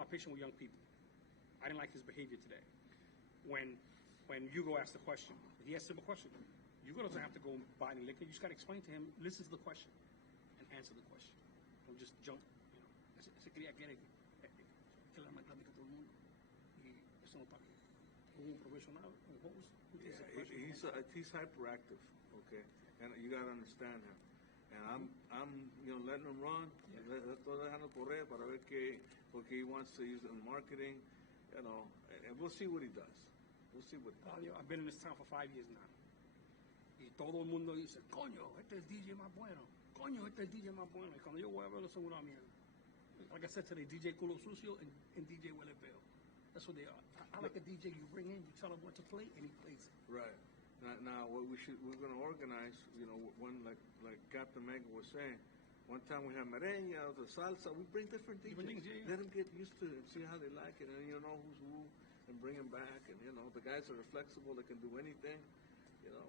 my patient with young people. I didn't like his behavior today. When Hugo asked the question, he asked a simple question. Hugo doesn't have to go buy any liquor. You just got to explain to him, listen to the question, and answer the question. Don't just jump, you know. Ese quería que la mecánica todo el mundo. Y eso no está bien. Un profesional, un host. He's hyperactive, okay? And you got to understand him. And I'm letting him run. Yeah. Estoy dejando correr para ver qué, porque he wants to use it in marketing, you know, and we'll see what he does. We'll see what he does. I've been in this town for 5 years now. Y todo el mundo dice, coño, este es el DJ más bueno. Coño, este es el DJ más bueno. Y cuando yo voy a verlo, son una mierda. Like I said today, DJ culo sucio and DJ huele feo. That's what they are. I like a DJ you bring in, you tell him what to play, and he plays it. Right. Now what we're going to organize, you know, one like Captain Megan was saying, one time we have merengue, the salsa, we bring different DJs. Yeah. Let them get used to it and see how they like it, and you know who's who, and bring them back, and you know, the guys that are flexible, they can do anything, you know.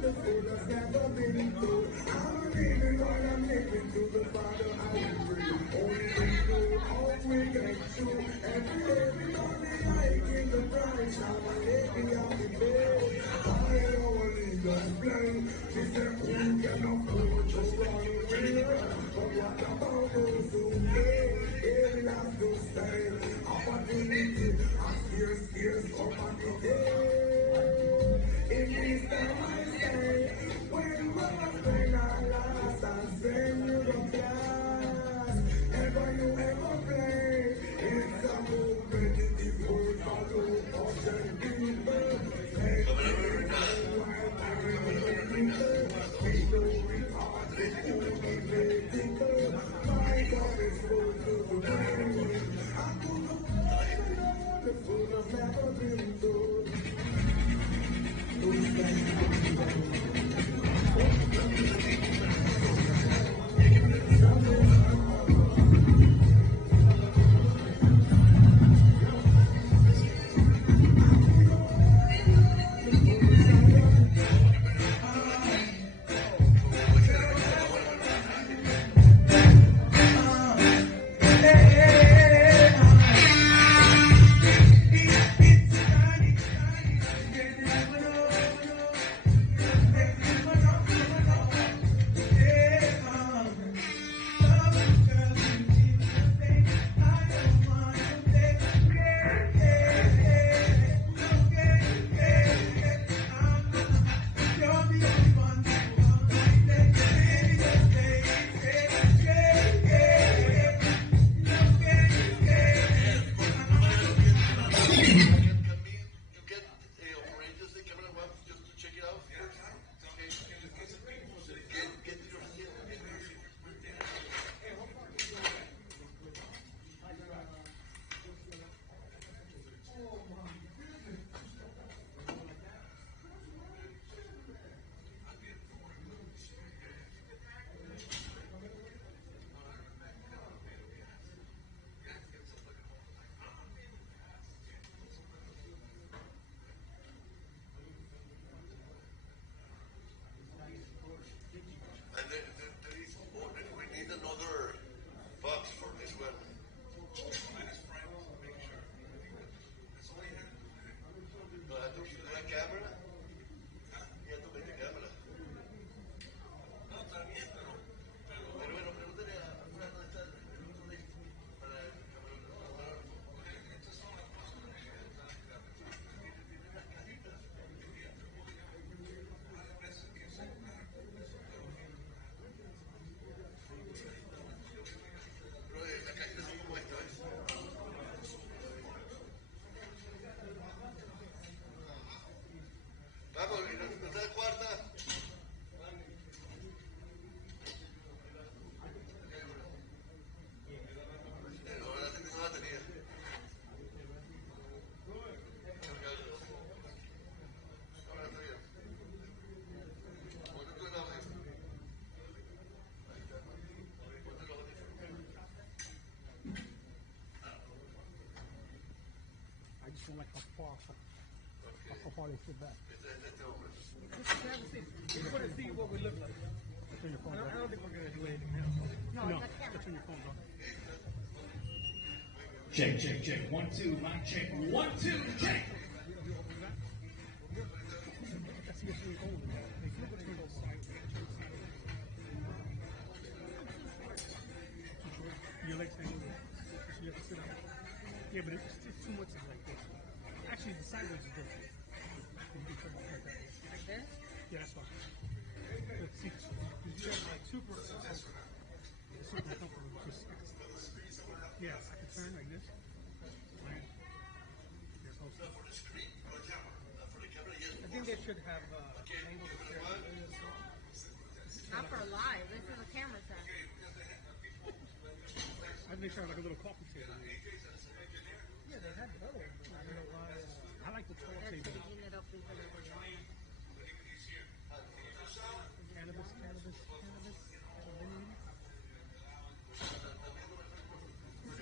The food has never been told. I'm living while I'm living to the Father I pray. Only know how we get through. Every morning I give the price. Now my lady on the bed. I only don't blame. She said, who can afford to run away? But what about those who pay? They will have to stay. Opportunity, here's opportunity. In this time I say, when one friend are lost, and send you the class. Ever you ever play, it's a competitive world for two option people. Make it while carrying people. We know it hard, it's only critical. My God is full to the brain. I could go on, the food has never been told. We need another box for this one. No, I have to keep the camera. You have to make the camera. Pero bueno, pregúntale a Fran dónde está el otro listo para el camarógrafo. Pero las cajitas son como esta, ¿ves? Vamos, ¿no está de cuarta? Ahora sí que no la tenía. Ahora está bien. Ponte tú el audio. Ponte los audífonos. I just don't like how far they sit back. Este hombre. Just want to see what we look like. Turn your phone, bro. I don't think we're going to do anything else. No, turn your phone, bro. Check, check, check. 1, 2, mic check. 1, 2, check. That's your phone. If you look at the side, your legs hang over. You have to sit up. Yeah, but it's too much like this. Actually, the sideways is good. You can turn it like that. Like this? Yeah, that's fine. But see, you have like super comfortable. Just, yeah, I can turn like this. Right. You're supposed to. I think they should have angle the chair. Not for live. This is a camera set. I think they should have like a little coffee table. Yeah, they had the other one. But I don't know why. I like the tall They're table. changing it up into the Cannabis.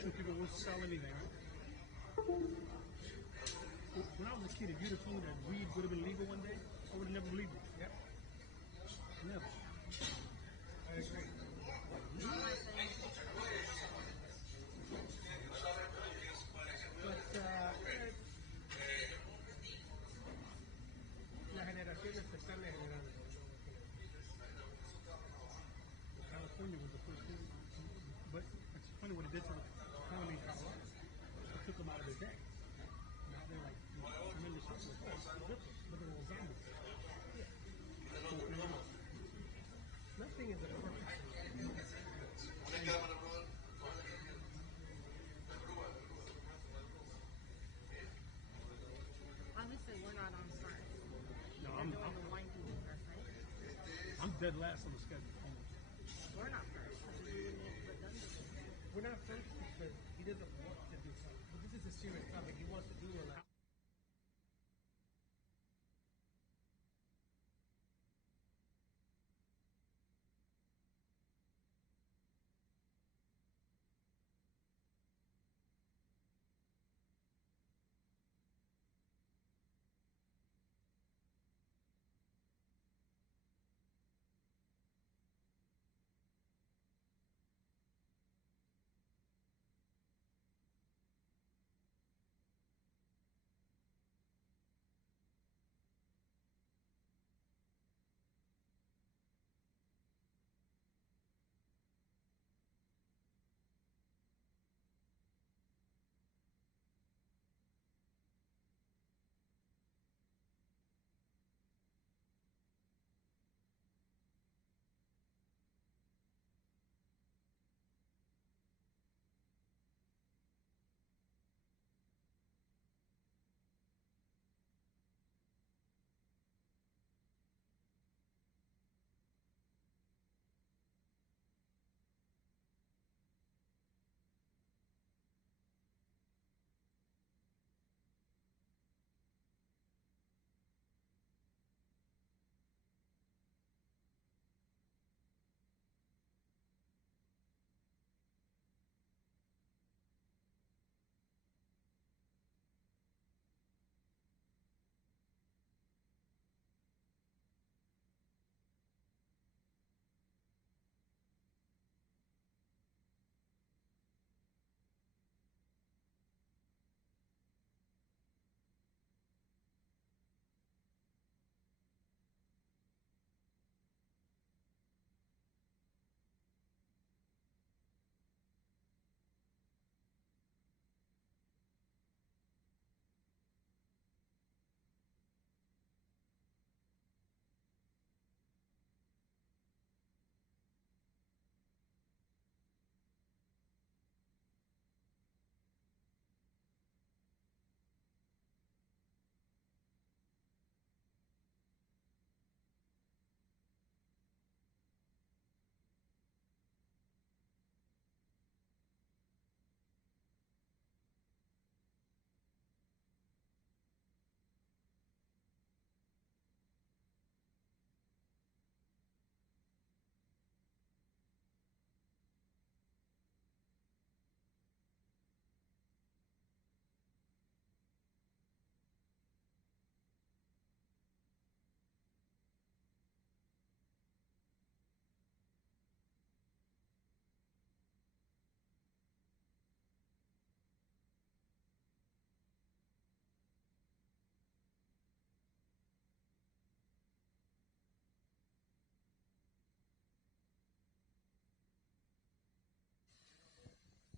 Some people won't sell anything. When I was a kid, if you'd have told me that weed would have been legal one day, I would have never believed it. Yep. Never. I agree. But las generaciones se están regenerando. California was the first one, but it's funny what it did to the economy in Colorado. It took them out of their day. Now they're like tremendous hustlers. Look at all zombies. Nothing is a perfect solution. Obviously, we're not on first. No, We're doing the wine people first, right? I'm dead last on the schedule. Almost. We're not first. Because we wouldn't need to put them to do. We're not first because he doesn't want to do something. But this is a serious topic. He wants to do a lot.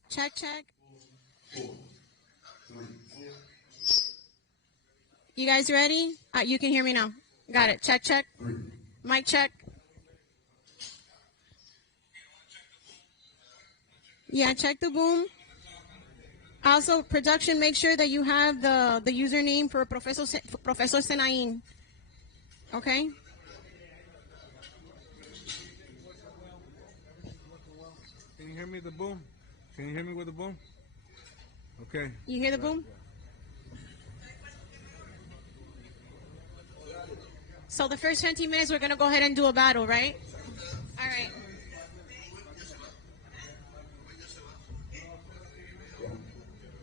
Check, check. You guys ready? You can hear me now. Got it. Check, check. Mic check. Yeah, check the boom. Also, production, make sure that you have the username for Professor Senain. Okay? Can you hear me the boom? Can you hear me with the boom? Okay. You hear the boom? So the first 20 minutes, we're going to go ahead and do a battle, right? All right.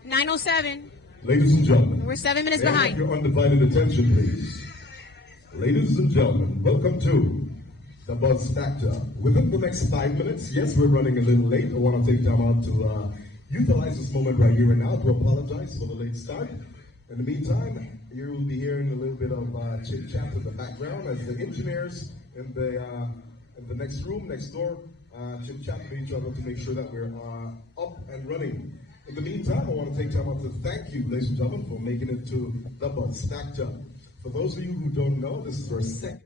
(9:07). Ladies and gentlemen, We're 7 minutes may I have behind. your undivided attention, please. Ladies and gentlemen, welcome to the buzz factor. Within the next 5 minutes, yes, we're running a little late. I want to take time out to utilize this moment right here and now to apologize for the late start. In the meantime, you will be hearing a little bit of chit chat in the background as the engineers in the next room, next door, chit chat with each other to make sure that we're up and running. In the meantime, I want to take time out to thank you, ladies and gentlemen, for making it to the Buzz Factor. For those of you who don't know, this is our second.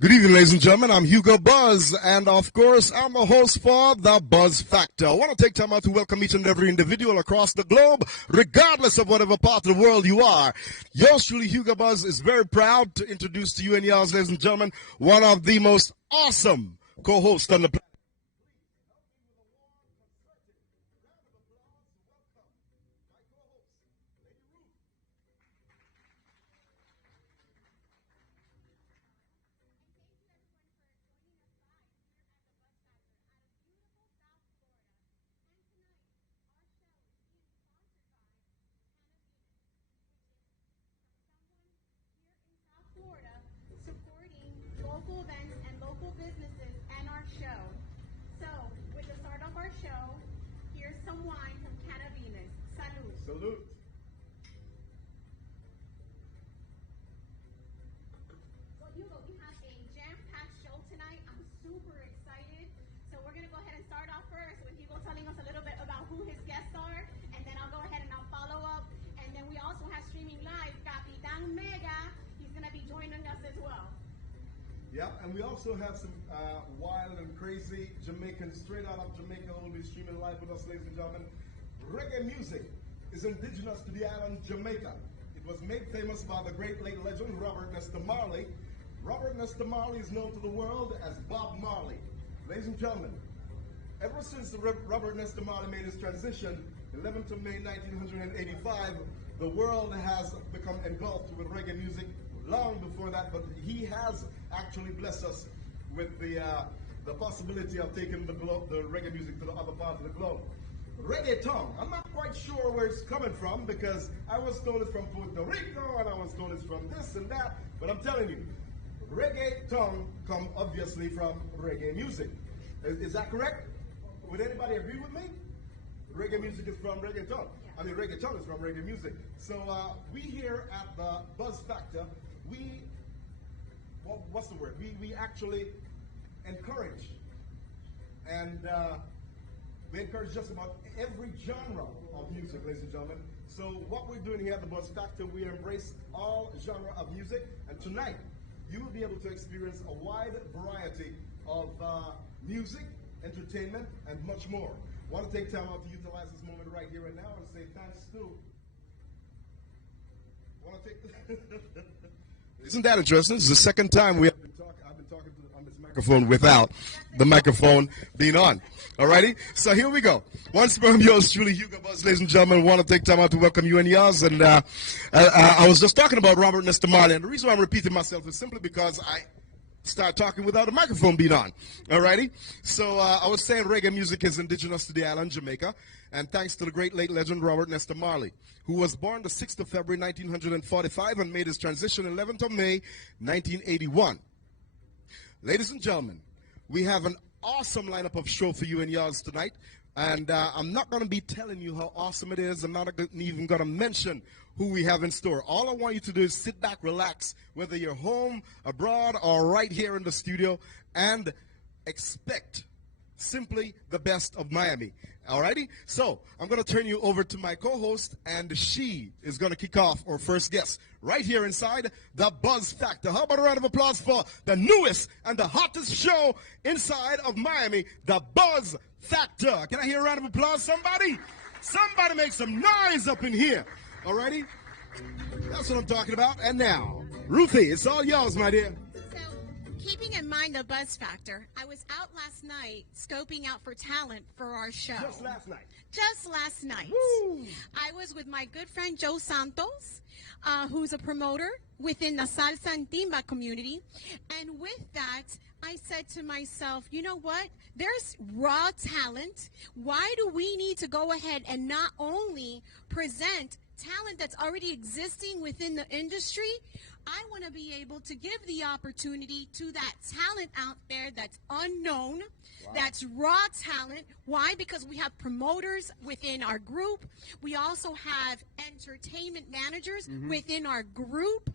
Good evening, ladies and gentlemen. I'm Hugo Buzz, and of course, I'm the host for The Buzz Factor. I want to take time out to welcome each and every individual across the globe, regardless of whatever part of the world you are. Yours truly, Hugo Buzz, is very proud to introduce to you and yours, ladies and gentlemen, one of the most awesome co-hosts on the planet. Florida, supporting local events and local businesses and our show. So, with the start of our show, here's some wine from Canavinas. Salud. Salute. Well, Hugo, we have a jam-packed show tonight. I'm super excited. So we're going to go ahead and start off first with Hugo telling us a little bit about who his guests are, and then I'll go ahead and I'll follow up. And then we also have streaming live, Capitan Mega. He's going to be joining us as well. Yeah, and we also have some wild and crazy Jamaicans straight out of Jamaica who will be streaming live with us, ladies and gentlemen. Reggae music is indigenous to the island Jamaica. It was made famous by the great late legend Robert Nesta Marley. Robert Nesta Marley is known to the world as Bob Marley. Ladies and gentlemen, ever since Robert Nesta Marley made his transition, 11th of May 1985, the world has become engulfed with reggae music long before that, but he has actually blessed us with the possibility of taking the reggae music to the other part of the globe. Reggaeton, I'm not quite sure where it's coming from because I was told it's from Puerto Rico and I was told it's from this and that, but I'm telling you, reggaeton come obviously from reggae music. Is that correct? Would anybody agree with me? Reggae music is from reggaeton. I mean, reggaeton is from reggae music. So we here at the Buzz Factor, what's the word? We actually encourage and we encourage just about every genre of music, ladies and gentlemen. So what we're doing here at the Buzz Factor, we embrace all genre of music, and tonight you will be able to experience a wide variety of music, entertainment, and much more. I want to take time out to utilize this moment right here and now and say thanks to. Isn't that interesting? This is the second time I've been talking on this microphone without the microphone being on. Alrighty? So here we go. Once more, I'm yours truly, Hugo Buzz, ladies and gentlemen. I want to take time out to welcome you and yours. And I was just talking about Robert Nesta Marley, and the reason why I'm repeating myself is simply because I start talking without a microphone being on. Alrighty? So I was saying reggae music is indigenous to the island, Jamaica, and thanks to the great late legend Robert Nesta Marley, who was born the 6th of February 1945 and made his transition 11th of May 1981. Ladies and gentlemen, we have an awesome lineup of show for you and yours tonight, and I'm not going to be telling you how awesome it is. I'm not even going to mention who we have in store. All I want you to do is sit back, relax, whether you're home, abroad, or right here in the studio, and expect simply the best of Miami. Alrighty? So, I'm going to turn you over to my co-host, and she is going to kick off our first guest right here inside the Buzz Factor. How about a round of applause for the newest and the hottest show inside of Miami, the Buzz Factor. Can I hear a round of applause, somebody? Somebody make some noise up in here. Alrighty? That's what I'm talking about. And now, Ruthie, it's all yours, my dear. Keeping in mind the Buzz Factor, I was out last night scoping out for talent for our show. Just last night. Just last night. Woo. I was with my good friend Joe Santos, who's a promoter within the salsa and timba community. And with that, I said to myself, you know what? There's raw talent. Why do we need to go ahead and not only present talent that's already existing within the industry? I want to be able to give the opportunity to that talent out there that's unknown, that's raw talent. Why? Because we have promoters within our group. We also have entertainment managers within our group.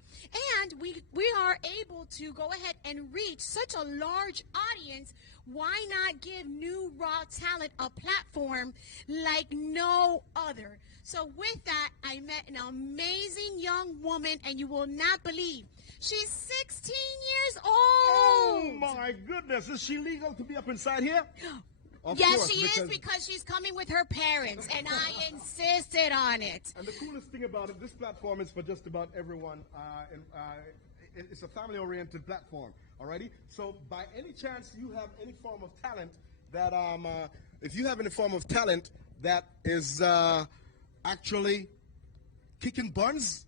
And we are able to go ahead and reach such a large audience. Why not give new raw talent a platform like no other? So with that, I met an amazing young woman, and you will not believe she's 16 years old. my goodness. Is she legal to be up inside here? Of Yes, course, she is, because she's coming with her parents, and I insisted on it. And the coolest thing about it, this platform is for just about everyone. It's a family-oriented platform, alrighty? So by any chance you have any form of talent that, if you have any form of talent that is actually kicking buns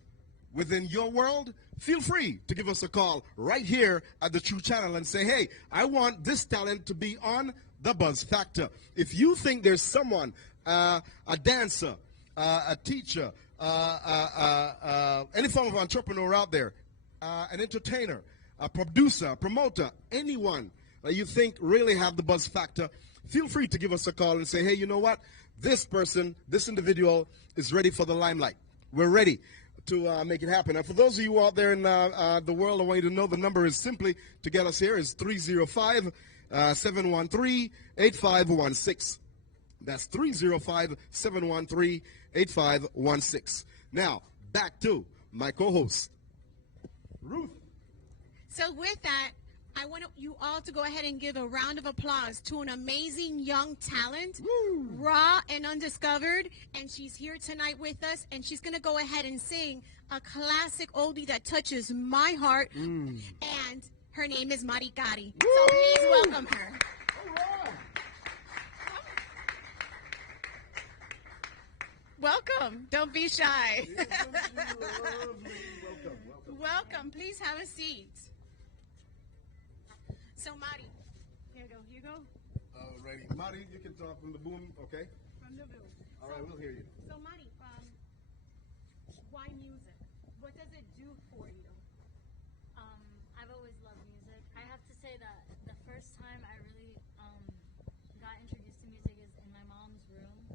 within your world, feel free to give us a call right here at the True Channel and say, hey, I want this talent to be on the Buzz Factor. If you think there's someone, a dancer, a teacher, any form of entrepreneur out there, an entertainer, a producer, a promoter, anyone that you think really have the Buzz Factor, feel free to give us a call and say, hey, you know what? This person, this individual is ready for the limelight. We're ready to make it happen. And for those of you out there in the world, I want you to know the number is simply to get us here is 305-713-8516. That's 305-713-8516. Now, back to my co-host, Ruth. So with that, I want you all to go ahead and give a round of applause to an amazing young talent, raw and undiscovered, and she's here tonight with us, and she's going to go ahead and sing a classic oldie that touches my heart, and her name is Maricari. So please welcome her. All right. Welcome. Don't be shy. Welcome. Welcome. Please have a seat. So, Mari, here you go. Alrighty. Mari, you can talk from the boom, okay? From the boom. All right, we'll hear you. So, Mari, why music? What does it do for you? I've always loved music. I have to say that the first time I really got introduced to music is in my mom's room.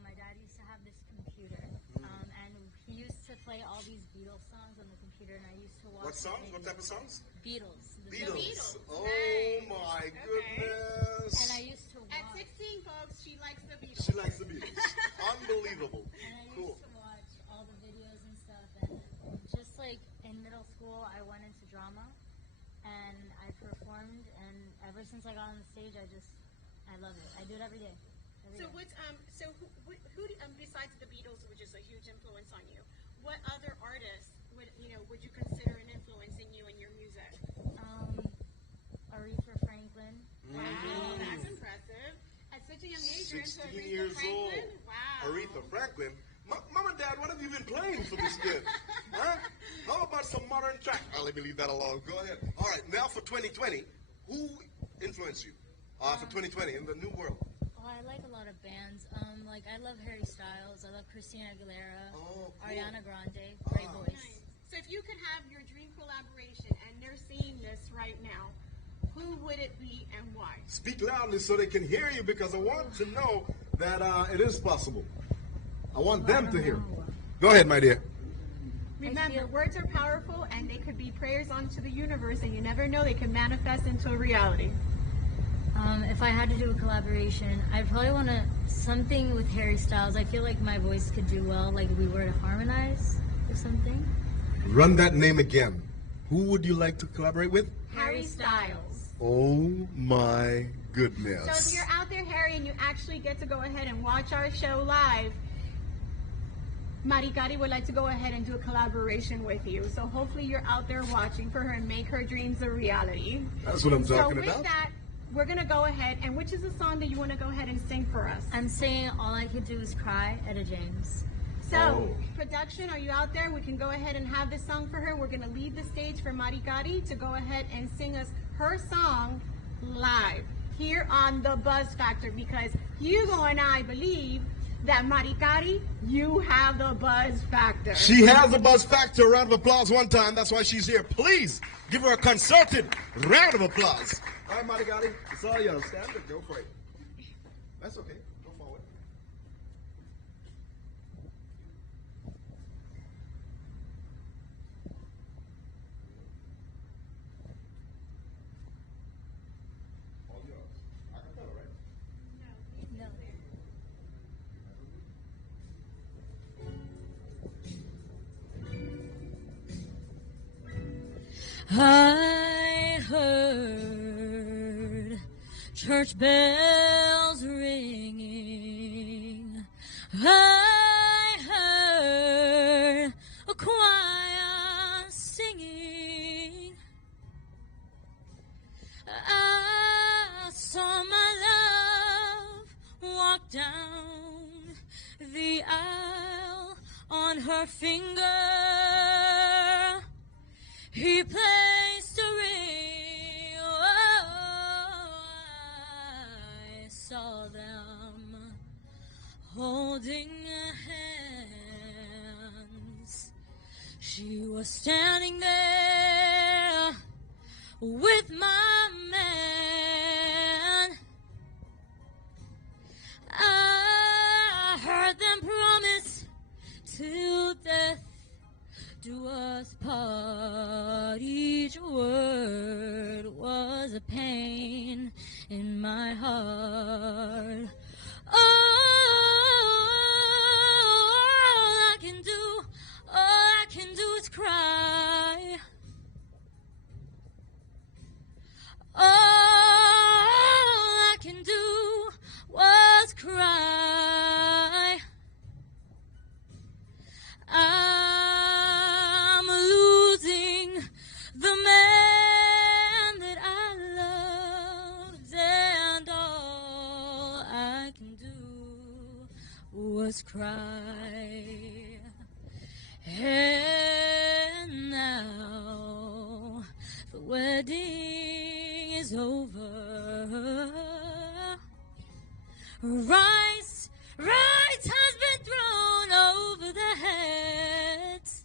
My dad used to have this computer, and he used to play all these Beatles songs on the computer, and I used to watch. What songs? What type of songs? Beatles. The Beatles. Oh Nice. my Okay. goodness. And I used to watch. At 16, folks, she likes the Beatles. She likes the Beatles. Unbelievable. And I Cool. used to watch all the videos and stuff. And just like in middle school, I went into drama, and I performed. And ever since I got on the stage, I love it. I do it every day. So who besides the Beatles, which is a huge influence on you, what other artists would you consider an influence in you and your music? Aretha Franklin. Wow, that's impressive. At such a young age, you're into 16 Aretha years old. Franklin? Wow. Aretha Franklin. Mom and Dad, what have you been playing for this kid? Huh? How about some modern track? Oh, let me leave that alone. Go ahead. All right, now for 2020, who influenced you for 2020 in the new world? Oh, I like a lot of bands. Like I love Harry Styles. I love Christina Aguilera. Oh, cool. Ariana Grande. Great voice. Nice. So if you could have your dream collaboration, and they're seeing this right now, who would it be and why? Speak loudly so they can hear you, because I want to know that it is possible. I want them to hear. Go ahead, my dear. Remember, words are powerful, and they could be prayers onto the universe, and you never know, they can manifest into a reality. If I had to do a collaboration, I'd probably want something with Harry Styles. I feel like my voice could do well, like if we were to harmonize or something. Run that name again. Who would you like to collaborate with? Harry Styles. Oh my goodness. So if you're out there, Harry, and you actually get to go ahead and watch our show live, Maricari would like to go ahead and do a collaboration with you. So hopefully you're out there watching for her and make her dreams a reality. That's what I'm talking So with about. that, we're going to go ahead, and which is the song that you want to go ahead and sing for us? I'm saying All I Could Do Is Cry, Etta James. So, production, are you out there? We can go ahead and have this song for her. We're going to leave the stage for Maricari to go ahead and sing us her song live here on The Buzz Factor, because Hugo and I believe that Maricari, you have the Buzz Factor. She has the Buzz Factor. Round of applause one time. That's why she's here. Please give her a concerted round of applause. All right, Maricari, it's all yours. Stand up. Go for it. That's okay. Go forward. All yours. I can tell, right? No. I heard church bells ringing. I heard a choir singing. I saw my love walk down the aisle on her finger. He placed a ring. Oh, I saw them holding hands. She was standing there with my man. I heard them promise till death do us part. Each word was a pain in my heart. All I can do is cry. All I can do was cry. I'm losing the man that I loved, and all I can do was cry. And now the wedding is over. Rice has been thrown over their heads.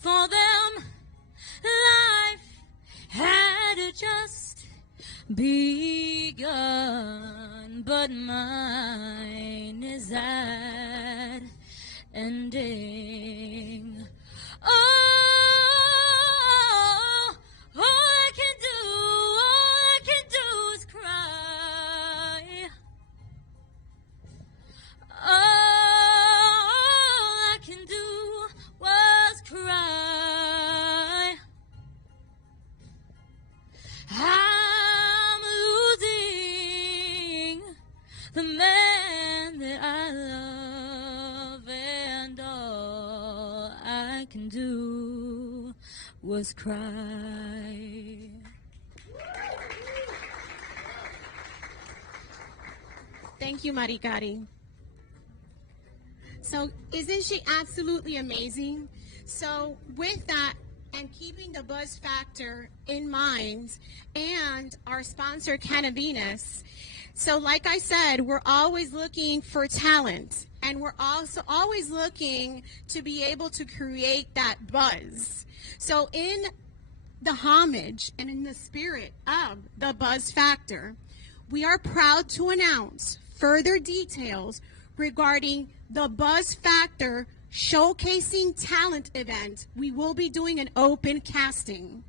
For them, life had just begun, but mine is at ending. All I can do is cry. All I can do was cry. I'm losing the man that I love, and all I can do was cry. Thank you, Maricari. So isn't she absolutely amazing? So with that, and keeping the buzz factor in mind, and our sponsor, Cannabinus. So like I said, we're always looking for talent, and we're also always looking to be able to create that buzz. So in the homage and in the spirit of the buzz factor, we are proud to announce further details regarding the Buzz Factor Showcasing Talent event. We will be doing an open casting.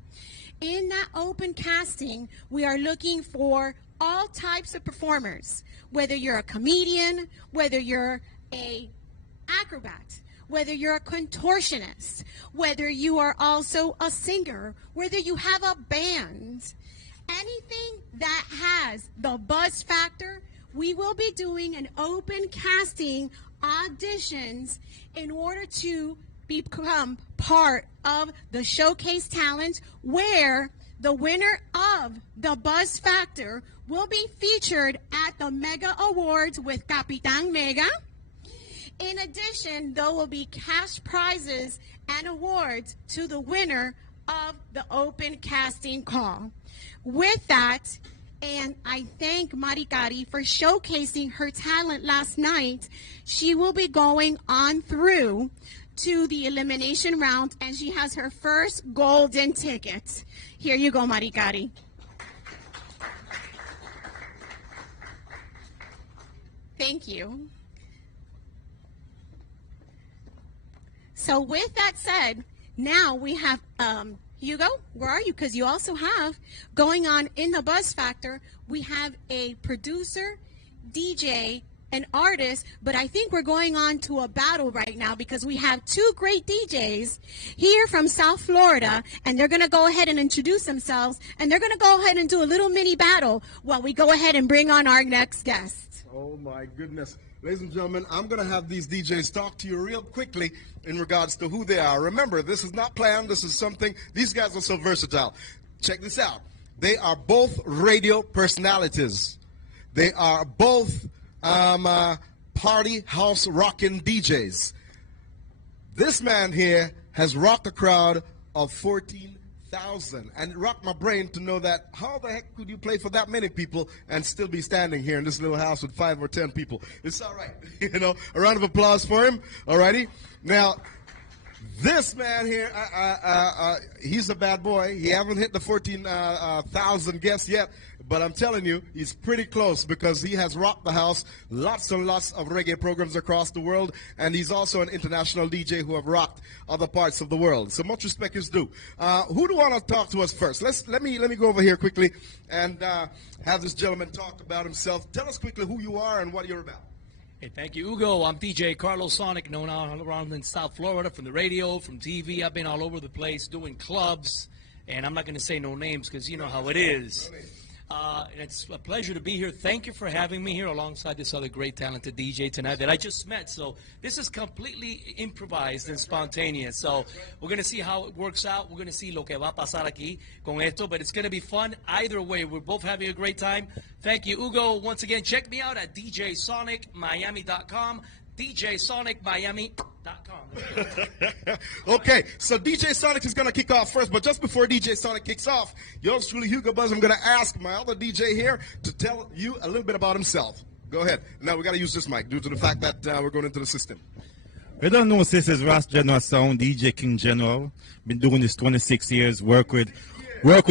In that open casting, we are looking for all types of performers, whether you're a comedian, whether you're a acrobat, whether you're a contortionist, whether you are also a singer, whether you have a band, anything that has the buzz factor. We will be doing an open casting auditions in order to become part of the Showcase Talent, where the winner of the Buzz Factor will be featured at the Mega Awards with Capitan Mega. In addition, there will be cash prizes and awards to the winner of the open casting call. With that, and I thank Maricari for showcasing her talent last night. She will be going on through to the elimination round, and she has her first golden ticket. Here you go, Maricari. Thank you. So with that said, now we have Hugo, where are you? Because you also have going on in the Buzz Factor, we have a producer, DJ, an artist, but I think we're going on to a battle right now because we have two great DJs here from South Florida, and they're going to go ahead and introduce themselves, and they're going to go ahead and do a little mini battle while we go ahead and bring on our next guest. Oh my goodness. Ladies and gentlemen, I'm going to have these DJs talk to you real quickly in regards to who they are. Remember, this is not planned. This is something. These guys are so versatile. Check this out. They are both radio personalities. They are both party house rocking DJs. This man here has rocked a crowd of 14,000, and it rocked my brain to know that how the heck could you play for that many people and still be standing here in this little house with 5 or 10 people? It's all right. You know, a round of applause for him. All righty. Now, this man here, he's a bad boy. He haven't hit the 14,000 guests yet, but I'm telling you, he's pretty close because he has rocked the house, lots and lots of reggae programs across the world, and he's also an international DJ who have rocked other parts of the world. So much respect is due. Who do want to talk to us first? Let me go over here quickly and have this gentleman talk about himself. Tell us quickly who you are and what you're about. Hey, thank you, Hugo. I'm DJ Carlos Sonic, known all around in South Florida, from the radio, from TV. I've been all over the place doing clubs, and I'm not going to say no names because you know how it is. It's a pleasure to be here. Thank you for having me here alongside this other great talented DJ tonight that I just met. So this is completely improvised and spontaneous. So we're going to see how it works out. We're going to see lo que va a pasar aquí con esto, but it's going to be fun. Either way, we're both having a great time. Thank you, Hugo. Once again, check me out at djsonicmiami.com. djsonicmiami.com. Okay, so DJ Sonic is going to kick off first, but just before DJ Sonic kicks off, yours truly, Hugo Buzz, I'm going to ask my other DJ here to tell you a little bit about himself. Go ahead. Now, we got to use this mic due to the fact that we're going into the system. We don't know, this is Ras General Sound, DJ King General. Been doing this 26 years, work with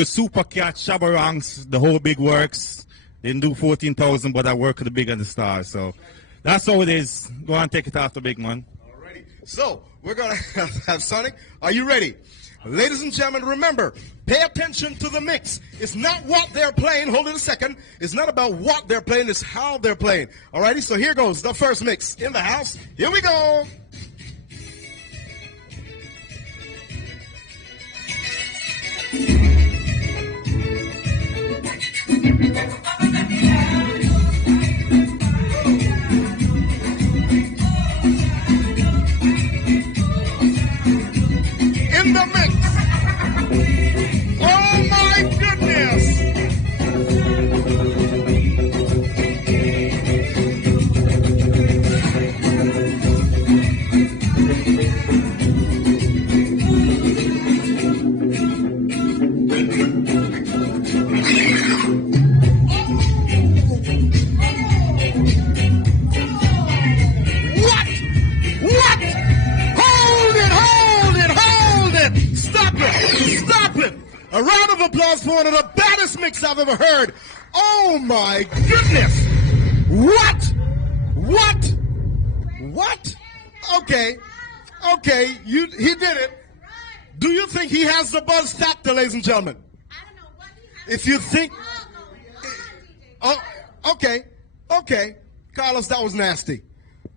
Super Cat, Shabba Ranks, the whole big works. Didn't do 14,000, but I work with the big and the stars, so that's how it is. Go on, take it off the big man. Alrighty. So, we're going to have Sonic. Are you ready? Ladies and gentlemen, remember, pay attention to the mix. It's not what they're playing. Hold it a second. It's not about what they're playing. It's how they're playing. Alrighty, so here goes the first mix in the house. Here we go. In the mix. Oh my goodness. A round of applause for one of the baddest mix I've ever heard. Oh my goodness. What? What? What? Okay. Okay, he did it. Do you think he has the buzz factor, ladies and gentlemen? If you think... Oh, okay. Okay. Carlos, that was nasty.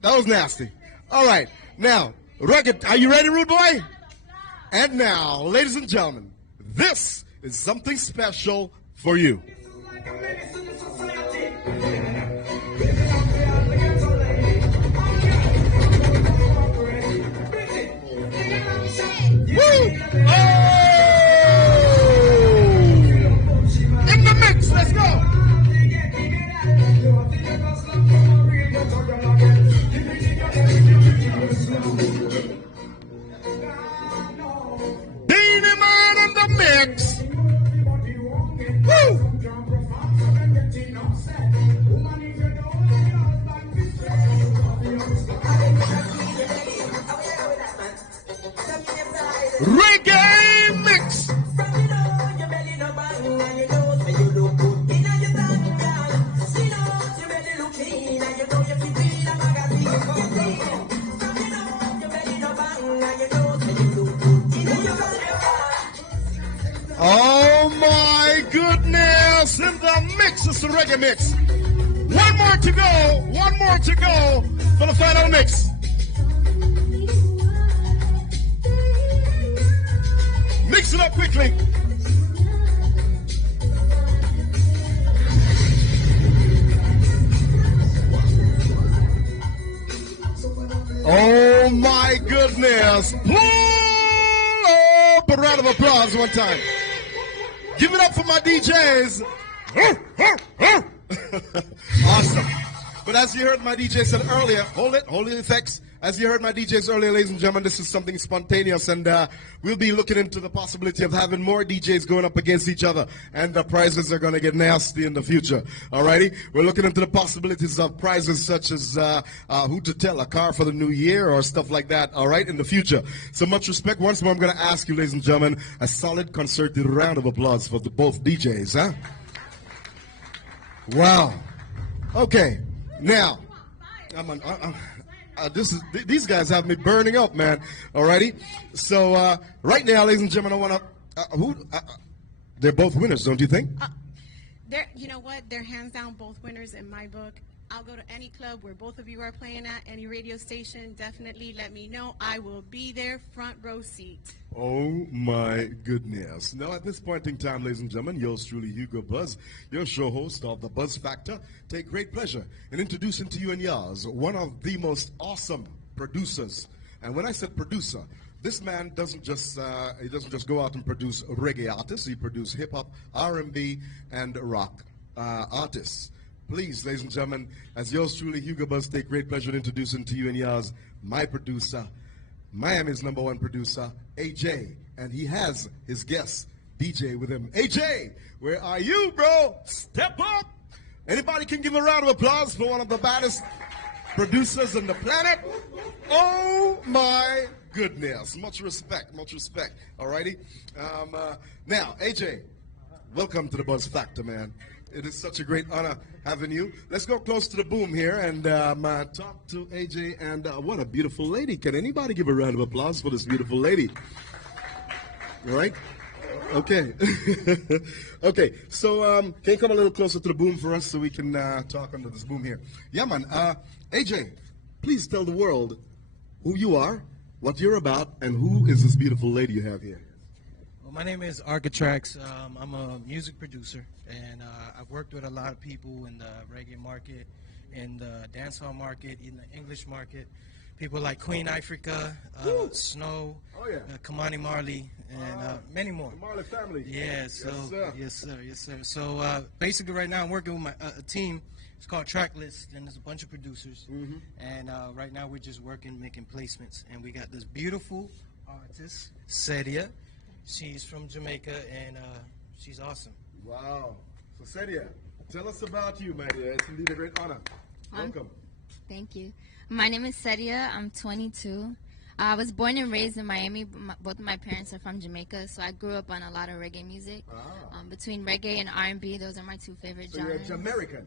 That was nasty. All right. Now, Rugged, are you ready, Rude Boy? And now, ladies and gentlemen, this is something special for you. Woo! Oh! In the mix, let's go! Beanie Man in the mix! Woo! Reggae mix! Oh my goodness! In the mix, it's the reggae mix. 1, One more to go. One more to go for the final mix. Mix it up quickly. Oh my goodness. Pull up a round of applause one time. Give it up for my DJs. Awesome. But as you heard my DJ said earlier, hold the effects. As you heard my DJs earlier, ladies and gentlemen, this is something spontaneous, and we'll be looking into the possibility of having more DJs going up against each other, and the prizes are going to get nasty in the future. Alrighty? We're looking into the possibilities of prizes such as who to tell, a car for the new year, or stuff like that, alright, in the future. So much respect. Once more, I'm going to ask you, ladies and gentlemen, a solid concerted round of applause for both DJs, huh? Wow. Okay. Now, these guys have me burning up, man. Alrighty. So right now, ladies and gentlemen, I want to. They're both winners, don't you think? You know what? They're hands down both winners in my book. I'll go to any club where both of you are playing at, any radio station. Definitely let me know. I will be there, front row seat. Oh my goodness. Now at this point in time, ladies and gentlemen, yours truly, Hugo Buzz, your show host of The Buzz Factor, take great pleasure in introducing to you and yours one of the most awesome producers. And when I said producer, this man doesn't just go out and produce reggae artists. He produces hip-hop, R&B, and rock artists. Please, ladies and gentlemen, as yours truly, Hugo Buzz, take great pleasure in introducing to you and yours my producer, Miami's #1 producer, AJ, and he has his guest, DJ, with him. AJ, where are you, bro? Step up! Anybody can give a round of applause for one of the baddest producers on the planet? Oh my goodness! Much respect, much respect. Alrighty. Now, AJ, welcome to the Buzz Factor, man. It is such a great honor having you. Let's go close to the boom here and talk to AJ. And what a beautiful lady. Can anybody give a round of applause for this beautiful lady? All right? Okay. Okay. So can you come a little closer to the boom for us so we can talk under this boom here? Yeah, man. AJ, please tell the world who you are, what you're about, and who is this beautiful lady you have here. Well, my name is Architrax. I'm a music producer, and I've worked with a lot of people in the reggae market, in the dancehall market, in the English market. People like Queen Africa, Snow, Kamani Marley, and many more. The Marley family. Yeah, so, yes, sir. So basically right now I'm working with a team. It's called Tracklist, and there's a bunch of producers. And right now we're just working, making placements. And we got this beautiful artist, Sedia. She's from Jamaica, and she's awesome. Wow. So, Sedia, tell us about you, my dear. It's indeed a great honor. Welcome. Thank you. My name is Sedia. I'm 22. I was born and raised in Miami. Both of my parents are from Jamaica, so I grew up on a lot of reggae music. Between reggae and R&B, those are my two favorite genres. So you're Jamaican?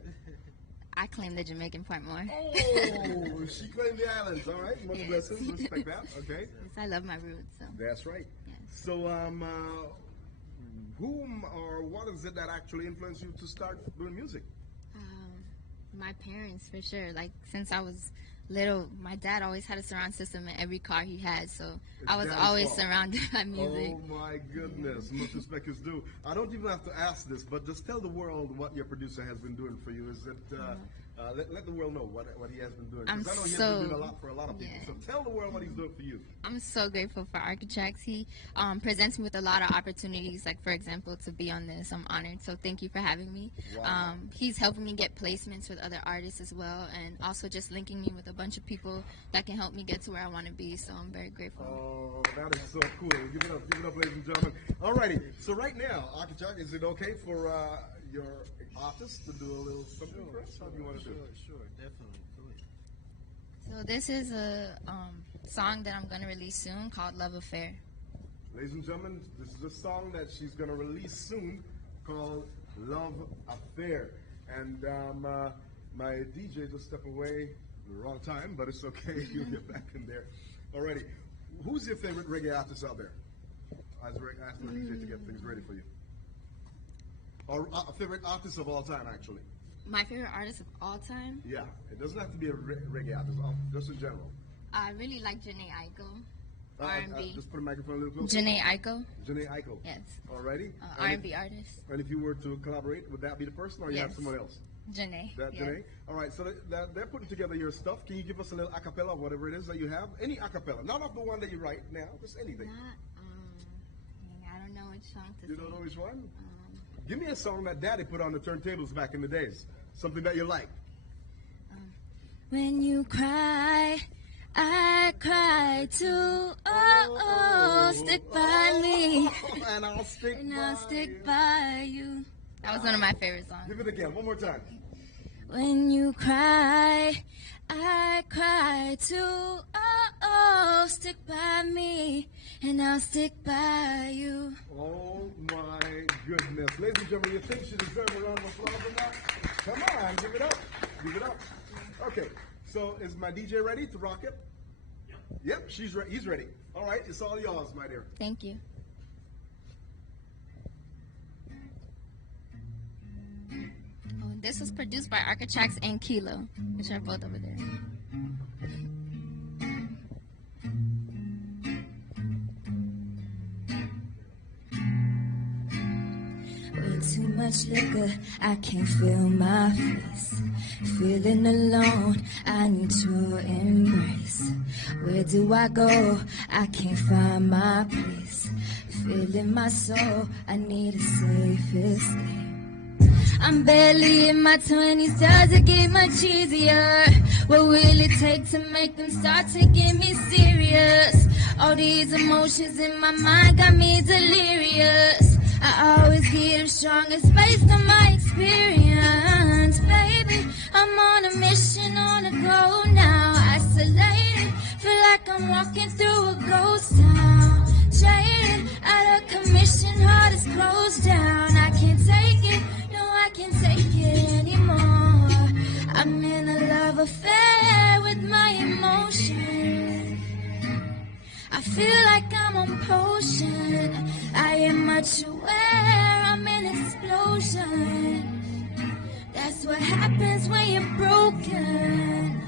I claim the Jamaican part more. Oh, she claimed the islands. All right. Much blessings. Respect that. Okay. Yes, I love my roots. So. That's right. Yes. So, whom or what is it that actually influenced you to start doing music? My parents, for sure. Like, since I was little, my dad always had a surround system in every car he had, so I was always surrounded by music. Oh my goodness, much respect is due. I don't even have to ask this, but just tell the world what your producer has been doing for you. Is it let the world know what he has been doing? Because I know he has been doing a lot for a lot of people. So tell the world what he's doing for you. I'm so grateful for Architrax. He presents me with a lot of opportunities, like, for example, to be on this. I'm honored, so thank you for having me. Wow. He's helping me get placements with other artists as well, and also just linking me with a bunch of people that can help me get to where I want to be, so I'm very grateful. Oh, that is so cool. Give it up, ladies and gentlemen. Alrighty, so right now, Architrax, is it okay for your artist to do a little something for us? How do you want to do it? Sure, definitely. So this is a song that I'm going to release soon called Love Affair. Ladies and gentlemen, this is a song that she's going to release soon called Love Affair. And my DJ just stepped away at the wrong time, but it's okay. You'll get back in there. Alrighty. Who's your favorite reggae artist out there? Ask my DJ to get things ready for you. Or a favorite artist of all time, actually. My favorite artist of all time? Yeah, it doesn't have to be a reggae artist, just in general. I really like Janae Aiko. R&B. Just put a microphone a little closer. Janae Aiko. Janae Aiko. Yes. Alrighty. R&B artist. And if you were to collaborate, would that be the person, or you have someone else? Janae. Janae. All right. So they're putting together your stuff. Can you give us a little acapella of whatever it is that you have? Any acapella, not of the one that you write now, just anything. I don't know which song to sing. You don't know which one? Give me a song that Daddy put on the turntables back in the days. Something that you like. When you cry, I cry too. Oh, stick by me. And I'll stick and I'll stick by you. That was one of my favorite songs. Give it again, one more time. When you cry, I cry too. Oh, stick by me, and I'll stick by you. Oh my goodness. Ladies and gentlemen, you think she deserves a round of applause or not? Come on, give it up. Give it up. Okay, so is my DJ ready to rock it? Yep, he's ready. All right, it's all yours, my dear. Thank you. Oh, this was produced by Architrax and Kilo, which are both over there. Way too much liquor, I can't feel my face. Feeling alone, I need your embrace. Where do I go? I can't find my place. Feeling my soul, I need a safe escape. I'm barely in my 20s, does it get much easier? What will it take to make them start taking me serious? All these emotions in my mind got me delirious. I always get them strongest based on my experience, baby. I'm on a mission, on a go now. Isolated, feel like I'm walking through a ghost town. Jaded, out of commission, heart is closed down. I can't take it, no, I can't take it anymore. I'm in a love affair with my emotions. I feel like I'm on potion. I am much aware, I'm an explosion. That's what happens when you're broken.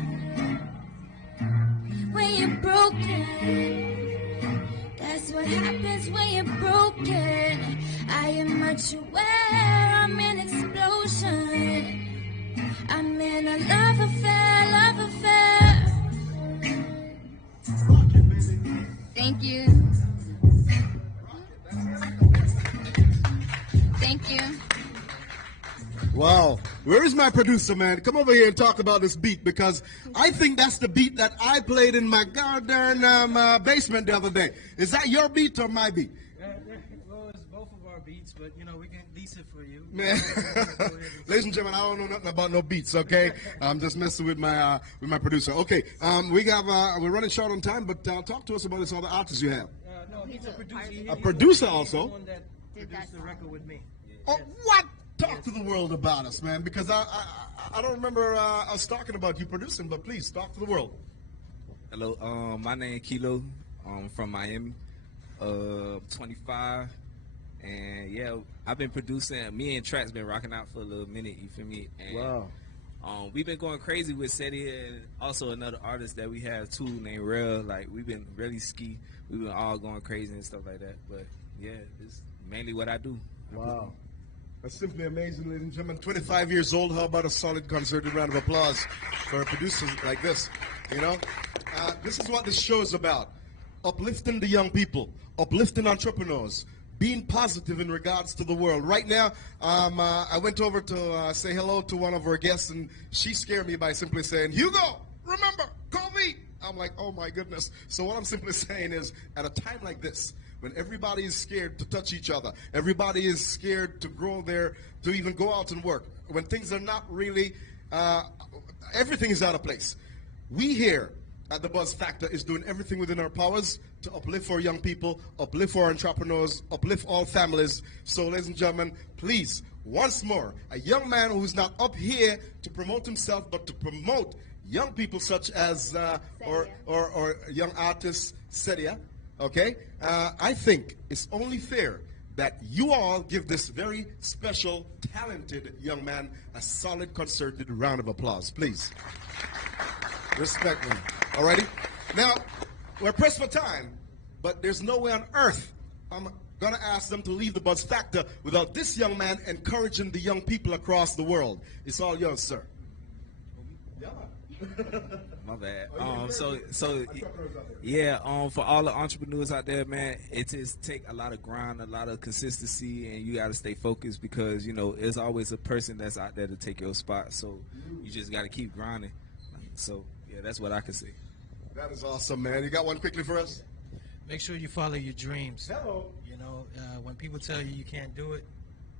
When you're broken. That's what happens when you're broken. I am much aware, I'm an explosion. I'm in a love affair, love affair. Thank you. Thank you. Wow. Where is my producer, man? Come over here and talk about this beat, because I think that's the beat that I played in my goddamn basement the other day. Is that your beat or my beat? Well, it's both of our beats, but, you know, we can lease it for you. Man. Ladies and gentlemen, I don't know nothing about no beats, okay? I'm just messing with my producer. Okay, we're running short on time, but talk to us about this other artist you have. No, he's a producer. A producer also? He's the one that produced the record with me. Oh, what? Talk to the world about us, man, because I don't remember us talking about you producing, but please, talk to the world. Hello, my name is Kilo. I'm from Miami, 25, and yeah, I've been producing. Me and Track's been rocking out for a little minute, you feel me? And, wow. We've been going crazy with Sedia and also another artist that we have too named Rel. Like, we've been really ski. We've been all going crazy and stuff like that. But yeah, it's mainly what I do. Wow. That's simply amazing, ladies and gentlemen. 25 years old. How about a solid concerted round of applause for a producer like this? You know, this is what this show is about: uplifting the young people, uplifting entrepreneurs, being positive in regards to the world. Right now, I went over to say hello to one of our guests, and she scared me by simply saying, "Hugo, remember, call me." I'm like, oh my goodness. So what I'm simply saying is, at a time like this, when everybody is scared to touch each other, everybody is scared to grow there, to even go out and work, when things are not really, everything is out of place. We here at the Buzz Factor is doing everything within our powers to uplift our young people, uplift our entrepreneurs, uplift all families. So ladies and gentlemen, please, once more, a young man who's not up here to promote himself, but to promote young people such as, or young artists, Sedia. Okay, I think it's only fair that you all give this very special, talented young man a solid, concerted round of applause, please. Respect him. All righty? Now, we're pressed for time, but there's no way on earth I'm going to ask them to leave the Buzz Factor without this young man encouraging the young people across the world. It's all yours, sir. My bad. For all the entrepreneurs out there, man, it just take a lot of grind, a lot of consistency, and you got to stay focused because, you know, there's always a person that's out there to take your spot. So you just got to keep grinding. So, yeah, that's what I can say. That is awesome, man. You got one quickly for us? Make sure you follow your dreams. Hello. You know, when people tell you you can't do it,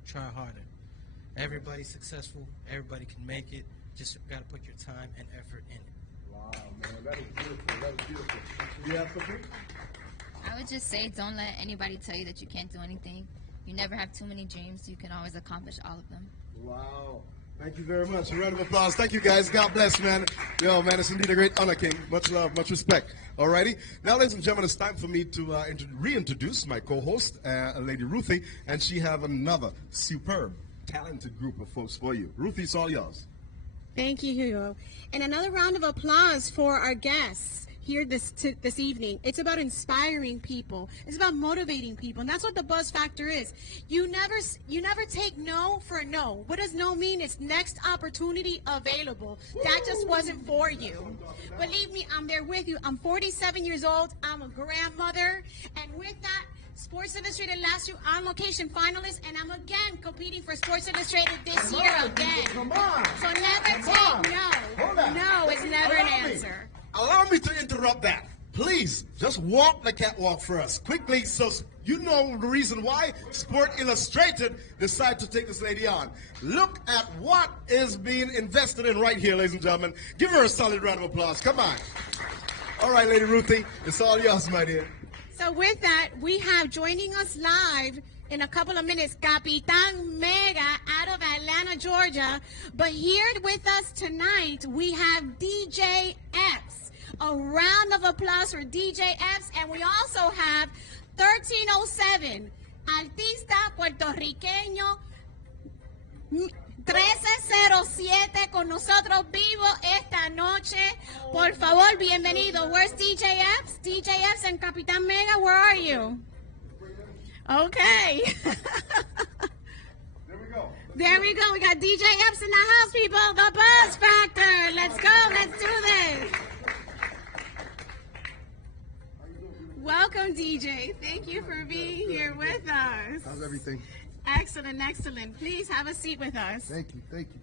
try harder. Everybody's successful. Everybody can make it. Just got to put your time and effort in it. Wow, man. That is beautiful. That is beautiful. Do you have something? I would just say don't let anybody tell you that you can't do anything. You never have too many dreams. You can always accomplish all of them. Wow. Thank you very much. A round of applause. Thank you, guys. God bless, man. Yo, man, it's indeed a great honor, King. Much love, much respect. All righty. Now, ladies and gentlemen, it's time for me to reintroduce my co-host, Lady Ruthie, and she have another superb, talented group of folks for you. Ruthie, it's all yours. Thank you, Hugo. And another round of applause for our guests here this evening. It's about inspiring people. It's about motivating people, and that's what the Buzz Factor is. You never take no for a no. What does no mean? It's next opportunity available. That just wasn't for you. Believe me, I'm there with you. I'm 47 years old. I'm a grandmother, and with that, Sports Illustrated last year on location finalist, and I'm again competing for Sports Illustrated this year again. Come on. So never take no. No, it's never an answer. Allow me to interrupt that. Please, just walk the catwalk for us quickly so you know the reason why Sport Illustrated decided to take this lady on. Look at what is being invested in right here, ladies and gentlemen. Give her a solid round of applause. Come on. All right, Lady Ruthie, it's all yours, my dear. So with that, we have joining us live in a couple of minutes, Capitan Mega out of Atlanta, Georgia. But here with us tonight, we have DJ Epps. A round of applause for DJ Epps. And we also have 1307, artista puertorriqueño 1307 con nosotros vivo esta noche. Por favor, bienvenido. Where's DJ Epps? DJ Epps and Capitan Mega, where are you? Okay. There we go. There we go. We got DJ Epps in the house, people. The Buzz Factor. Let's go. Let's do this. Welcome, DJ. Thank you for being here with us. How's everything? Excellent, excellent. Please have a seat with us. Thank you, thank you.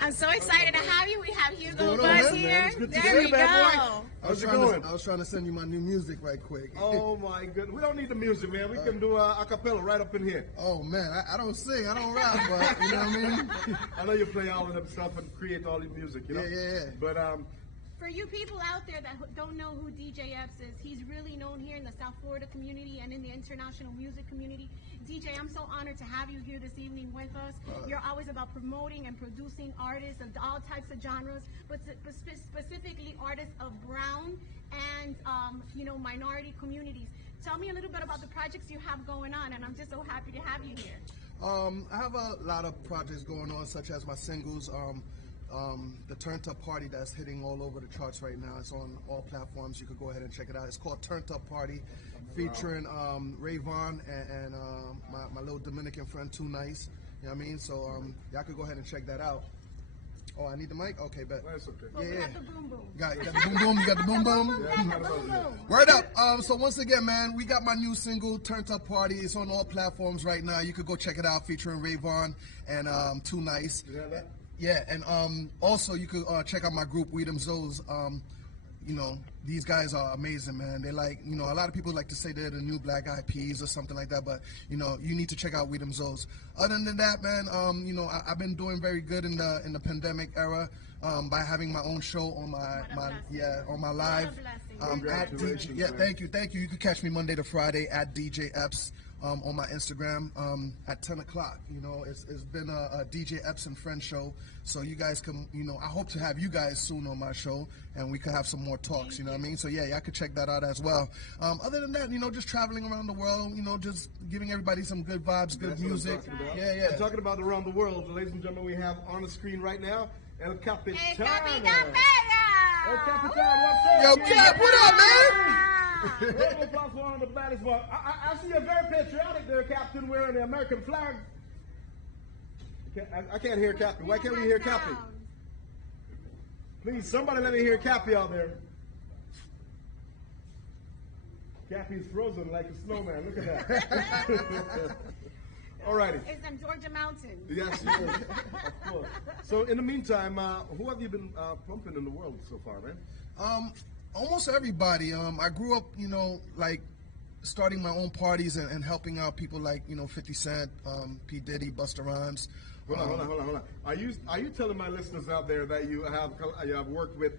I'm so excited to have you. We have Hugo What's going on, Buzz man? here. It's good to There see we you, bad go. boy. How's it going? I was trying to send you my new music right quick. Oh, my goodness. We don't need the music, man. We can do a cappella right up in here. Oh, man, I don't sing, I don't rap, but you know what I mean? I know you play all of them stuff and create all the music, you know? Yeah. But, For you people out there that don't know who DJ Epps is, he's really known here in the South Florida community and in the international music community. DJ, I'm so honored to have you here this evening with us. You're always about promoting and producing artists of all types of genres, but specifically artists of brown and minority communities. Tell me a little bit about the projects you have going on, and I'm just so happy to have you here. I have a lot of projects going on, such as my singles. The Turned Up Party that's hitting all over the charts right now. It's on all platforms. You could go ahead and check it out. It's called Turned Up Party, featuring Ray Vaughn and my little Dominican friend, Too Nice. You know what I mean? So y'all could go ahead and check that out. Oh, I need the mic? Okay, bet. That's okay. Well, we got the boom boom. You got the boom boom? You got the boom boom? Word up. So once again, man, we got my new single, Turned Up Party. It's on all platforms right now. You could go check it out, featuring Ray Vaughn and Too Nice. You have that? Yeah, and also you could check out my group, We Them Zoes. These guys are amazing, man. They like, a lot of people like to say they're the new Black Eyed Peas or something like that, but, you need to check out We Them Zoes. Other than that, man, I've been doing very good in the pandemic era by having my own show on my live. At DJ, thank you. You can catch me Monday to Friday at DJ Epps on my Instagram at 10 o'clock. You know, it's been a DJ Epson friend show, so you guys can, you know, I hope to have you guys soon on my show, and we could have some more talks, you know what I mean? So yeah, y'all could check that out as well. Other than that, you know, just traveling around the world, you know, just giving everybody some good vibes, good music. Yeah. And talking about around the world, ladies and gentlemen, we have on the screen right now El Capitano. El Capitán El Vega. Capitan, what's Yo, up? Cap, what up, man? Round of applause for one of the baddest ones. I see a very patriotic there, Captain, wearing the American flag. I can't hear Cappy. Why can't we hear Cappy? Please, somebody let me hear Cappy out there. Cappy's frozen like a snowman. Look at that. All righty. It's in Georgia Mountain. Yes, it is. Of course. So, in the meantime, who have you been pumping in the world so far, man? Almost everybody. I grew up, you know, like starting my own parties and helping out people like, you know, 50 Cent, P. Diddy, Busta Rhymes. Hold on. Are you telling my listeners out there that you have worked with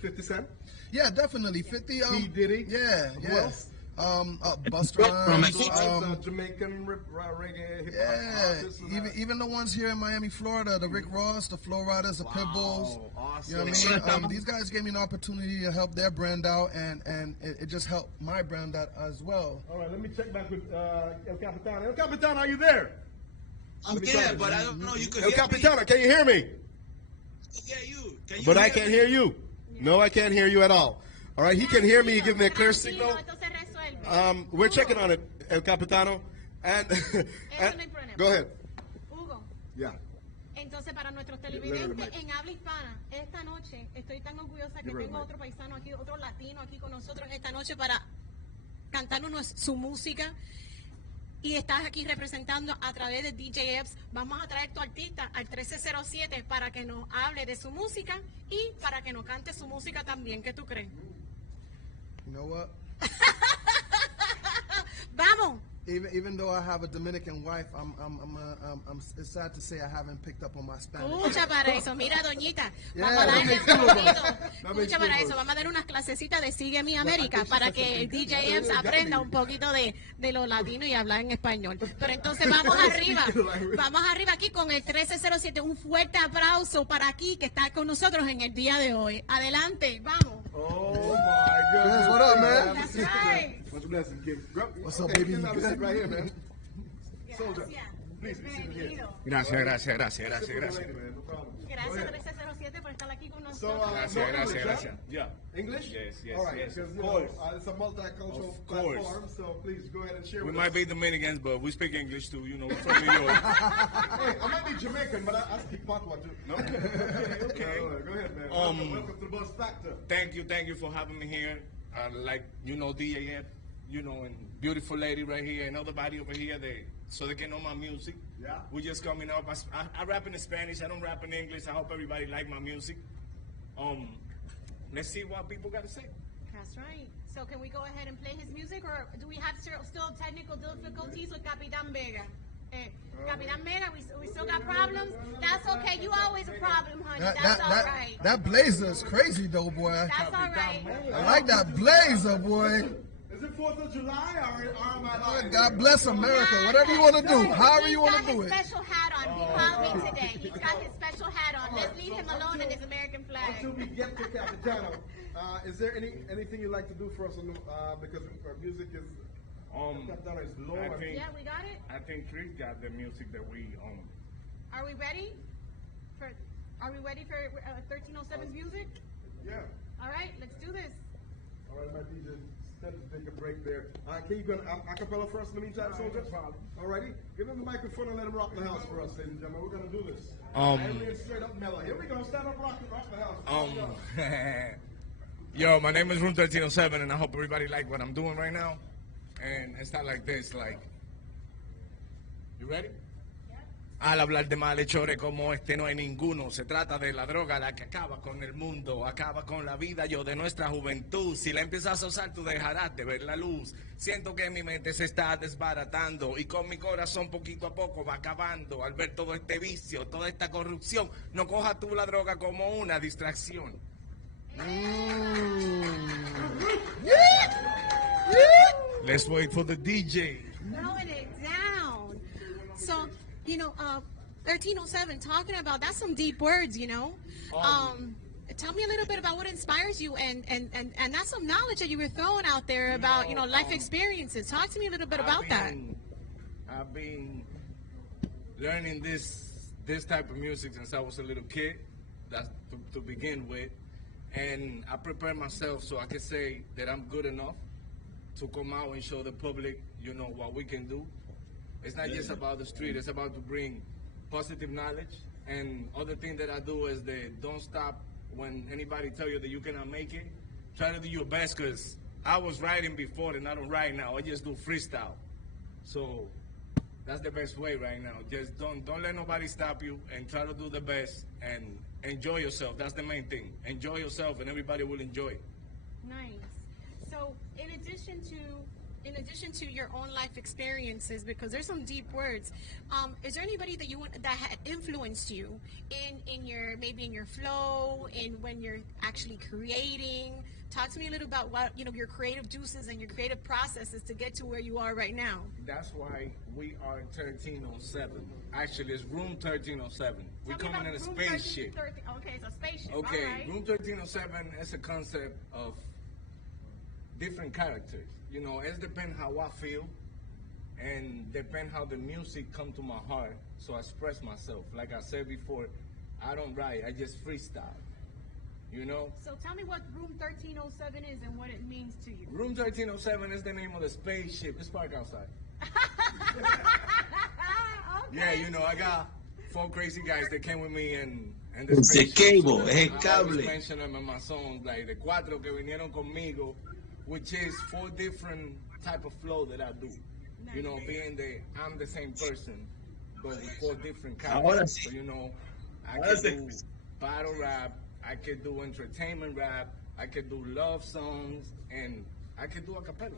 50 Cent? Yeah, definitely. 50. P. Diddy. Yeah. Who else? Busta Rhymes. Jamaican reggae hip hop Yeah, artists. even the ones here in Miami, Florida, the Rick Ross, the Flo Riders, the Pitbulls. Awesome. You know what I mean? These guys gave me an opportunity to help their brand out, and it just helped my brand out as well. All right, let me check back with El Capitan. El Capitan, are you there? I'm there, but I don't know. You could El hear Capitan, me. can you hear me? Yeah, you. Can you But I hear can't me? hear you. No, I can't hear you at all. All right, he can hear me. Give me a clear signal. Esto se resuelve. We're checking on it, El Capitano. And, Eso no hay problema. go ahead. Hugo. Yeah. Entonces, para nuestros Let her televidentes mic. en habla hispana, esta noche estoy tan orgullosa que Give her a tengo mic. otro paisano aquí, otro latino aquí con nosotros esta noche para cantarnos su música. Y estás aquí representando a través de DJ Epps. Vamos a traer tu artista al 1307 para que nos hable de su música y para que nos cante su música también. ¿Qué tú crees? You know what? Vamos. Even though I have a Dominican wife, it's sad to say I haven't picked up on my Spanish. Escucha para eso, mira doñita, Yeah, vamos a darle that makes un two of us. poquito. That makes Escucha two para of eso, us. vamos a dar unas clasecitas de Sigue Mi Well, I América think para she's que such a DJ big- Epps Yeah, aprenda definitely. un poquito de lo latino y hablar en español. Pero entonces vamos arriba aquí con el 1307, un fuerte aplauso para aquí que está con nosotros en el día de hoy. Adelante, vamos. Oh my goodness. Yes, what up, man? That's right. What's blessing, kid? What's up, Okay, baby? you can have a seat right here, man. Gracias. Please, be seated here. Bienvenido. Gracias. Man, no problem. Go Gracias ahead. 1307 por estar aquí con So, nosotros. Gracias. Yeah. English? Yes, All right, yes. because, Of you know, course. it's a multicultural Of course. platform, so please go ahead and share We with might us. be Dominicans, but we speak English too. You know, we're from New York. Hey, I might be Jamaican, but I speak Patois too. No? Okay. All right, go ahead, man. Welcome to the Buzz Factor. Thank you for having me here. Like, you know, DAF, you know, and beautiful lady right here, and everybody over here, so they can know my music. Yeah. We just coming up. I rap in Spanish. I don't rap in English. I hope everybody like my music. Let's see what people got to say. That's right. So can we go ahead and play his music, or do we have still technical difficulties with Capitan Vega? Capitan Vega, we still got problems? That's okay. You always a problem, honey. That's all right. That blazer is crazy, though, boy. That's all right. I like that blazer, boy. Is it 4th of July or am I lying? God bless America. Whatever you want to do, however you want to do He's it. got his special hat on. He called me today. He's got his special hat on. Let's leave him alone in his American flag. Until we get to Capitano, is there anything you'd like to do for us on the, because our music is Capitano is low. I think, Yeah, we got it. I think Chris got the music that we Are we ready? Are we ready for 1307's music? Yeah. All right, let's do this. All right, my DJ, step to take a break there. Can you go a cappella for us in the meantime, soldier? All righty. Give him the microphone and let him rock the house for us, ladies and gentlemen. We're going to do this. Alien straight up mellow. Here we go. Stand up, rock the house. Yo, my name is Room 1307, and I hope everybody like what I'm doing right now. And it's not like this, like, you ready? Al hablar de malhechores como este no hay ninguno. Se trata de la droga, la que acaba con el mundo, acaba con la vida, yo de nuestra juventud. Si la empiezas a usar, tú dejarás de ver la luz. Siento que mi mente se está desbaratando y con mi corazón poquito a poco va acabando. Al ver todo este vicio, toda esta corrupción, no cojas tú la droga como una distracción. Let's wait for the DJ. Blowing it down. So, 1307, talking about, that's some deep words, Tell me a little bit about what inspires you, and that's some knowledge that you were throwing out there about, life experiences. Talk to me a little bit about that. I've been learning this type of music since I was a little kid. That's to begin with. And I prepare myself so I can say that I'm good enough to come out and show the public, what we can do. It's not just about the street, it's about to bring positive knowledge. And other thing that I do is that don't stop when anybody tell you that you cannot make it. Try to do your best, because I was writing before and I don't write now. I just do freestyle. So that's the best way right now. Just don't let nobody stop you, and try to do the best and enjoy yourself. That's the main thing. Enjoy yourself and everybody will enjoy it. Nice. So in addition to your own life experiences, because there's some deep words, is there anybody that had influenced you in your flow, in when you're actually creating? Talk to me a little about what your creative juices and your creative processes to get to where you are right now. That's why we are in 1307. Actually, it's room 1307. We're coming in a spaceship. Okay, it's a spaceship. Okay, all right. room 1307 is a concept of different characters. It depends how I feel, and depend how the music come to my heart, so I express myself. Like I said before, I don't write, I just freestyle. So tell me what room 1307 is and what it means to you. Room 1307 is the name of the spaceship. It's parked outside. Okay. Yeah, I got 4 crazy guys that came with me and the cable, es el I cable. always mention them in my songs, like the cuatro que vinieron conmigo, which is 4 different type of flow that I do. Being that I'm the same person, but with 4 different characters. So, I can do battle rap, I could do entertainment rap, I could do love songs, and I could do a cappella.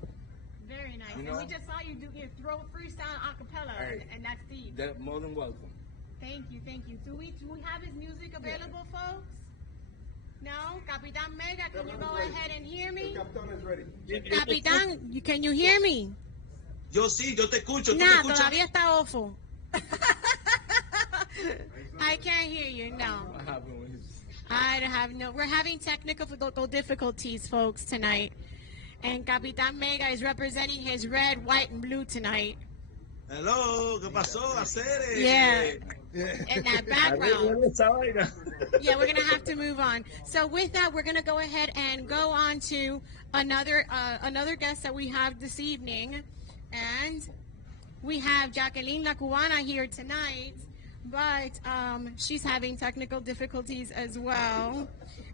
Very nice. And we just saw you throw freestyle a cappella, and that's deep. They're more than welcome. Thank you. Do we have his music available, folks? No? Capitan Mega, can you go ahead and hear me? Capitan is ready. Capitan, can you hear me? Yo sí, yo te escucho. ¿Tú me Nah, escuchas? todavía está awful. I can't hear you, no. What happened with his... We're having technical difficulties, folks, tonight. And Capitan Mega is representing his red, white, and blue tonight. Hello, ¿qué pasó, Acere? Yeah. In that background. Yeah, we're going to have to move on. So with that, we're going to go ahead and go on to another guest that we have this evening. And we have Jacqueline La Cubana here tonight, but she's having technical difficulties as well,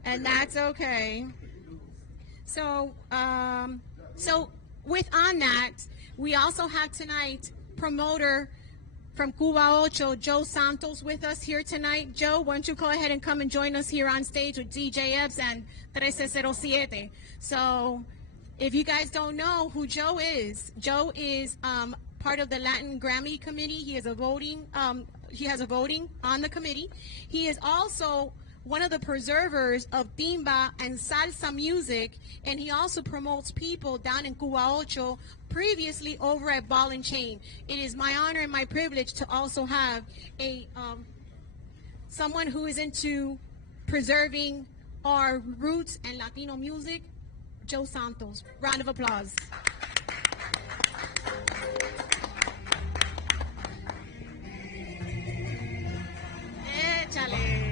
and that's okay. So with on that, we also have tonight promoter from Cuba Ocho, Joe Santos, with us here tonight. Joe, why don't you go ahead and come and join us here on stage with DJ Ebbs and 1307. So if you guys don't know who Joe is part of the Latin Grammy Committee. He has a voting on the committee. He is also one of the preservers of timba and salsa music, and he also promotes people down in Cuba Ocho, previously over at Ball and Chain. It is my honor and my privilege to also have someone who is into preserving our roots and Latino music, Joe Santos. Round of applause. Échale.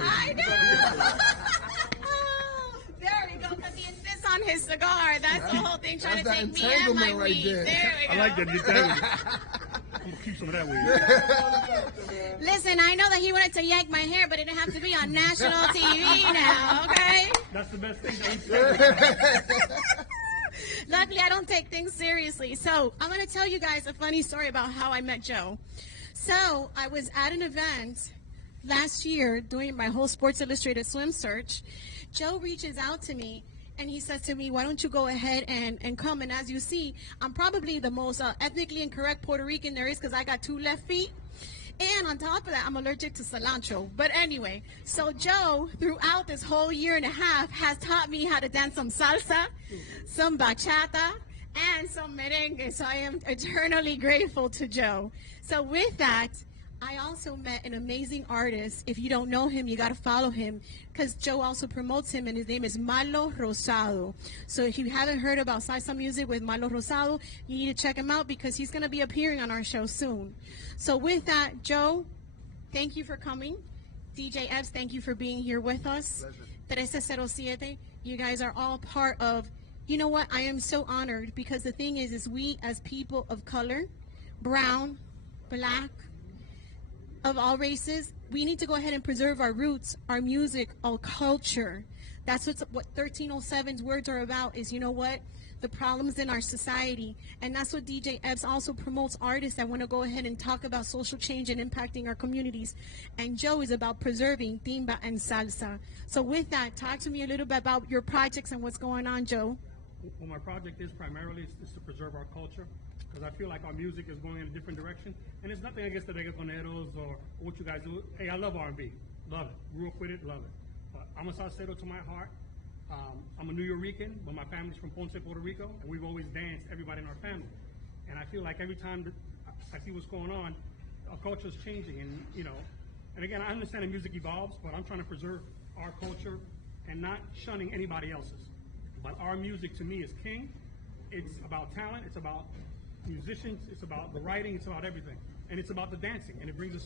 I know. There we go, because he insists on his cigar. That's the whole thing, trying to take me and my right weed. there. There we go. I like that entanglement. I'm going to keep some of that weed. Listen, I know that he wanted to yank my hair, but it didn't have to be on national TV now, okay? That's the best thing that he said. Luckily, I don't take things seriously. So I'm going to tell you guys a funny story about how I met Joe. So I was at an event last year doing my whole Sports Illustrated swim search. Joe reaches out to me and he says to me, why don't you go ahead and come? And as you see, I'm probably the most ethnically incorrect Puerto Rican there is because I got 2 left feet. And on top of that, I'm allergic to cilantro. But anyway, so Joe, throughout this whole year and a half, has taught me how to dance some salsa, some bachata, and some merengue. So I am eternally grateful to Joe. So with that, I also met an amazing artist. If you don't know him, you got to follow him because Joe also promotes him, and his name is Malo Rosado. So if you haven't heard about salsa music with Malo Rosado, you need to check him out because he's going to be appearing on our show soon. So with that, Joe, thank you for coming. DJ Epps, thank you for being here with us. 1307, you guys are all part of, you know what, I am so honored because the thing is we as people of color, brown, black, of all races, we need to go ahead and preserve our roots, our music, our culture. That's what 1307's words are about is, you know what, the problems in our society. And that's what DJ Epps also promotes, artists that want to go ahead and talk about social change and impacting our communities. And Joe is about preserving timba and salsa. So with that, talk to me a little bit about your projects and what's going on, Joe. Well, my project is primarily is to preserve our culture. Because I feel like our music is going in a different direction. And it's nothing against the reggaetoneros or what you guys do. Hey, I love R&B. Love it. Grew up with it. Love it. But I'm a salsero to my heart. I'm a New Yorican, but my family's from Ponce, Puerto Rico. And we've always danced, everybody in our family. And I feel like every time that I see what's going on, our culture is changing. And, you know, and again, I understand that music evolves, but I'm trying to preserve our culture and not shunning anybody else's. But our music, to me, is king. It's about talent. It's about musicians, it's about the writing, it's about everything, and it's about the dancing, and it brings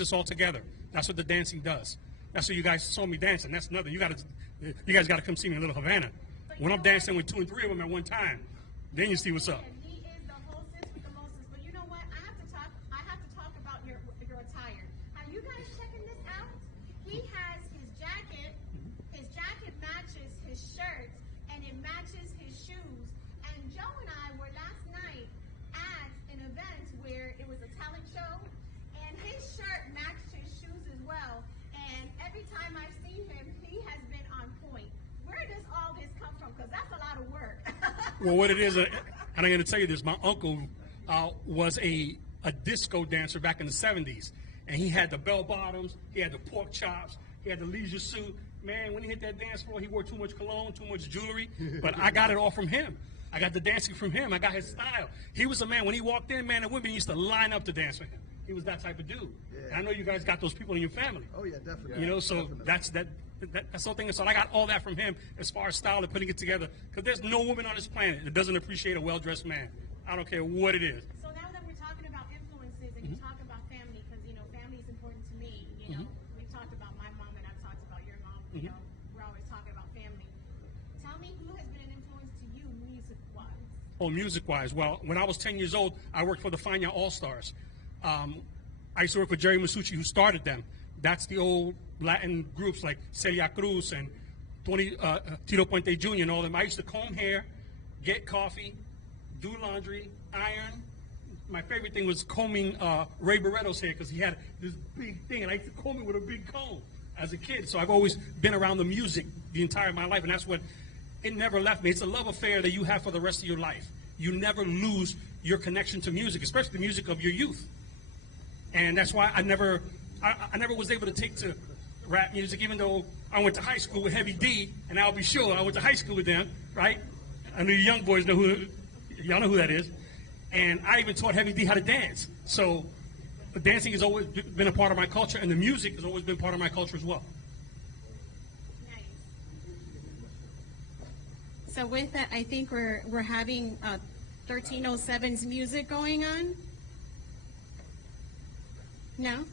us all together. That's what the dancing does. That's what you guys saw me dancing. That's nothing. You guys got to come see me in Little Havana when I'm dancing with 2 and 3 of them at one time. Then you see what's up. He is the hostess with the mostest. But you know what? I have to talk about your attire. Are you guys checking this out? He has his jacket. His jacket matches his shirt, and it matches his shoes. And Joe and I were last night at an event where it was a talent show, and his shirt matched his shoes as well. And every time I've seen him, he has been on point. Where does all this come from? Because that's a lot of work. Well, what it is, and I'm going to tell you this, my uncle was a disco dancer back in the 70s. And he had the bell bottoms, he had the pork chops, he had the leisure suit. Man, when he hit that dance floor, he wore too much cologne, too much jewelry. But I got it all from him. I got the dancing from him. I got his style. He was a man. When he walked in, man, the women used to line up to dance with him. He was that type of dude. Yeah. And I know you guys got those people in your family. Oh, yeah, definitely. You know, so definitely. that's something. So I got all that from him as far as style and putting it together. Because there's no woman on this planet that doesn't appreciate a well-dressed man. I don't care what it is. So now that we're talking about influences and you talk about family, because, you know, family is important to me. You know, we've talked about my mom and I've talked about your mom. You know, we're always talking about family. Tell me who has been an influence to you music-wise? Oh, music-wise. Well, when I was 10 years old, I worked for the Fania All-Stars. I used to work with Jerry Masucci, who started them. That's the old Latin groups like Celia Cruz and Tito Puente Jr. and all them. I used to comb hair, get coffee, do laundry, iron. My favorite thing was combing Ray Barretto's hair because he had this big thing, and I used to comb it with a big comb as a kid. So I've always been around the music the entire of my life, and that's what, it never left me. It's a love affair that you have for the rest of your life. You never lose your connection to music, especially the music of your youth. And that's why I never was able to take to rap music, even though I went to high school with Heavy D, and I'll be sure I went to high school with them, right? I know you young boys know y'all know who that is. And I even taught Heavy D how to dance. So dancing has always been a part of my culture, and the music has always been part of my culture as well. Nice. So with that, I think we're having 1307's music going on. No?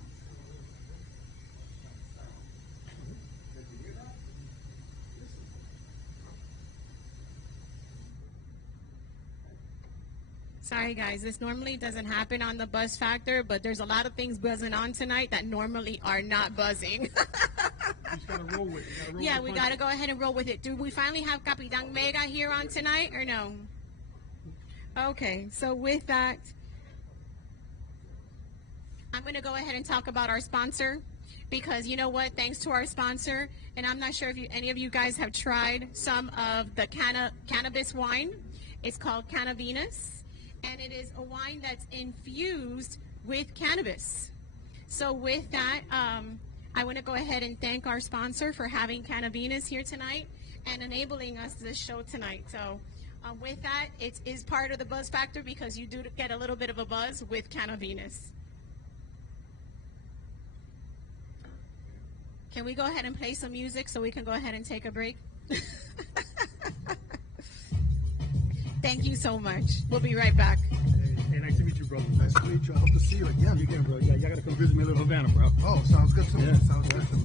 Sorry guys, this normally doesn't happen on the Buzz Factor, but there's a lot of things buzzing on tonight that normally are not buzzing. just gotta roll with it. You gotta roll Yeah, with we the got to punches. go ahead and roll with it. Do we finally have Capitan Mega here on tonight or no? Okay, so with that, I'm going to go ahead and talk about our sponsor because you know what? Thanks to our sponsor, and I'm not sure if any of you guys have tried some of the cannabis wine. It's called Cannavenus, and it is a wine that's infused with cannabis. So with that, I want to go ahead and thank our sponsor for having Cannavenus here tonight and enabling us this show tonight. So with that, it is part of the buzz factor because you do get a little bit of a buzz with Cannavenus. Can we go ahead and play some music so we can go ahead and take a break? Thank you so much. We'll be right back. Hey, nice to meet you, brother. Nice to meet you. I hope to see you again. You again, bro. Yeah, y'all gotta come visit me in Little Havana, bro. Oh, sounds good to me. Yeah. Sounds good to me.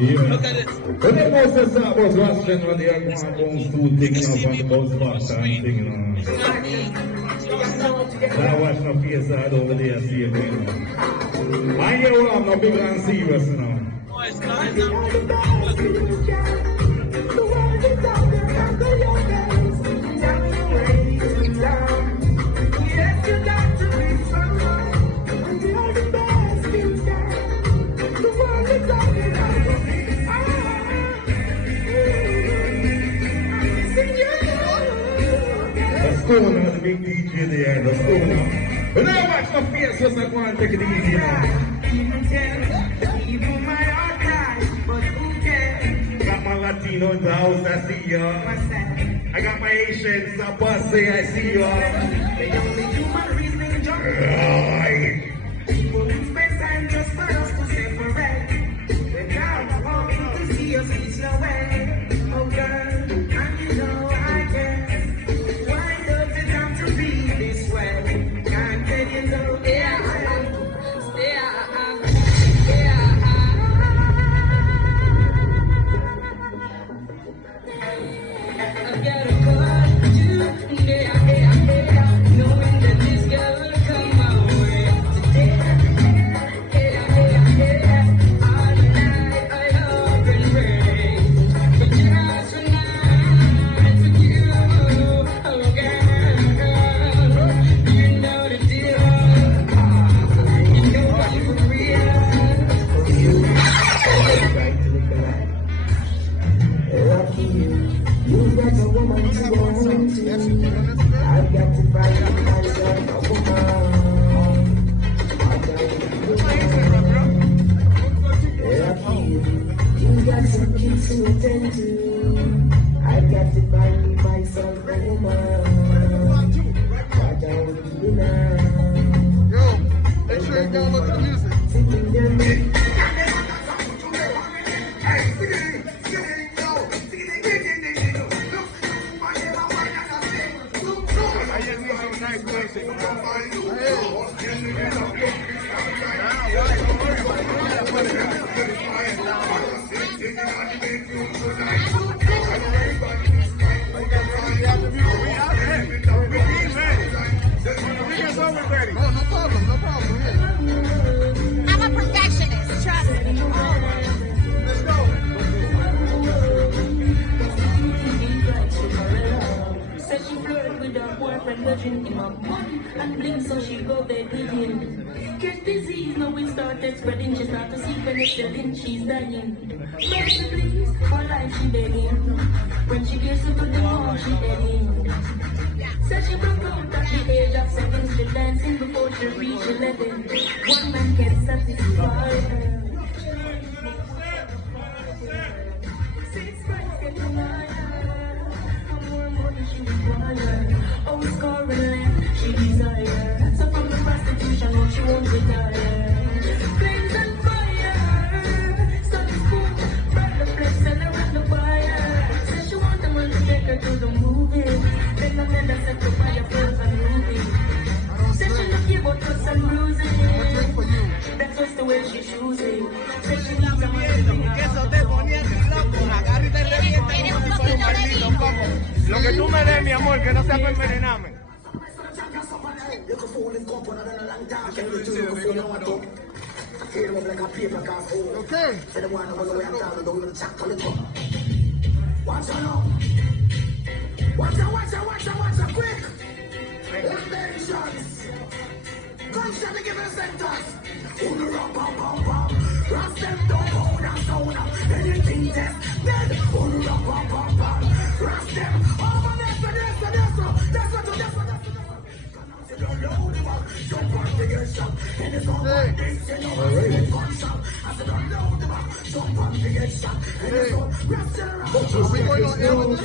Yeah. Look at this. But they most of the about Ross General, they are going to do things now from the bus factor and thing, you know. I watch no face out over there, see you, you know. I hear I'm no big and serious, you know. Oh, it's not. Schooner, the big DJ there, the schooner. But now watch my face, just like one, take it easy now. Got my Latino in the house, I see y'all. I got my Asians, I bust say I see y'all. They only do my reasoning job. People spend time just for us to separate. When God wants to see us, it's your way. Oh girl, and you know I care. I'm a perfectionist, trust me. Let's go. Said she flirted with her boyfriend, but drink him up and blink, so she go bed with him. Get disease, now it started spreading. She start to see penicillin, she's dying. Mercy, please, for life she begging. When she gets to the wall, she begging. Said she broke out at the age of 7, she dancing before she reached 11. One man can satisfy her. 6 friends get higher. For more money she require. Oh, scoring left, she desire. So from the prostitution, no, she won't retire. Flames and fire. Sun is cool, burn the flesh and around the fire. Said she want them to take her to the movies. Then the men that set the fire first and movie. Said she look you but cuts and bruises. That's just the way she chooses. Said she needs a man to bring her Lo que tú me des, mi amor, que no sea para envenenarme. Okay. Watch out now. Watch out, quick. Attentions. Gunshot to give it a sentence. Ross them down, anything test. Then, Ross them over that's what. Jump on the get shot. And it's all right. Gunshot. I said, don't load them up. Jump on the get shot. And it's all Ross around. Are we going on air with this?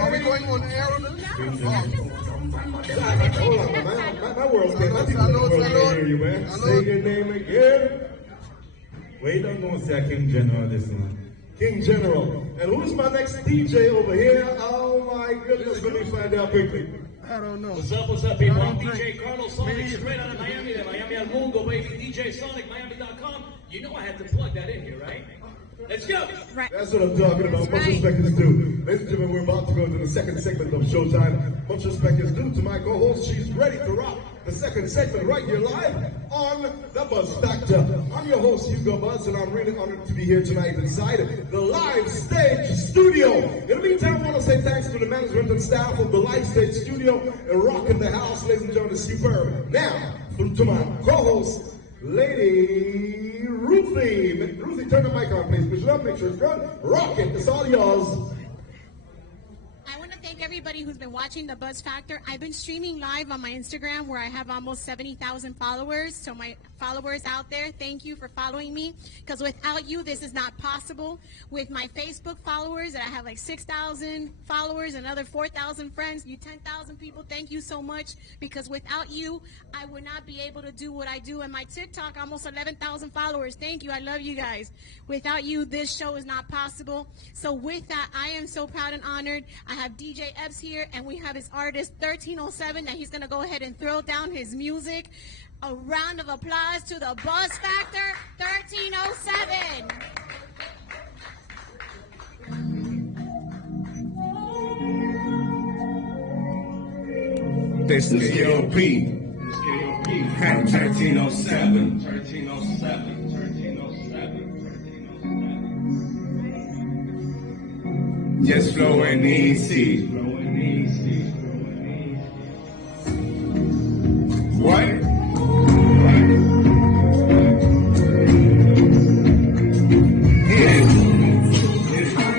Are we going on air with this? Hold on, my world's good. I hear you, man. Say your name again. Wait, don't know say King General this one. King General. And who's my next DJ over here? Oh my goodness, let me find out quickly. I don't know. What's up, people? I'm DJ Carlos Sonic, straight out of Miami, de Miami al Mundo, baby. DJ Sonic, Miami.com. You know I had to plug that in here, right? Let's go. Right. That's what I'm talking about. Much respect is due. Ladies and gentlemen, we're about to go into the second segment of Showtime. Much respect is due to my co-host. She's ready to rock the second segment right here live on The Buzz Factor. I'm your host, Hugo Buzz, and I'm really honored to be here tonight inside the Live Stage Studio. In the meantime, I want to say thanks to the management and staff of the Live Stage Studio and rocking the house, ladies and gentlemen, superb. Now, to my co-host, Lady Ruthie. Ruthie, turn the mic on, please. Push it up, make sure it's good. Rock it. It's all yours. I want to thank everybody who's been watching The Buzz Factor. I've been streaming live on my Instagram where I have almost 70,000 followers. So my followers out there, thank you for following me. Because without you, this is not possible. With my Facebook followers, I have like 6,000 followers, another 4,000 friends, you 10,000 people, thank you so much. Because without you, I would not be able to do what I do. And my TikTok, almost 11,000 followers. Thank you. I love you guys. Without you, this show is not possible. So with that, I am so proud and honored. I have DJ Epps here, and we have his artist 1307 that he's going to go ahead and throw down his music. A round of applause to the Buzz Factor 1307. This is KOP. 1307. 1307. Just flowing easy. What?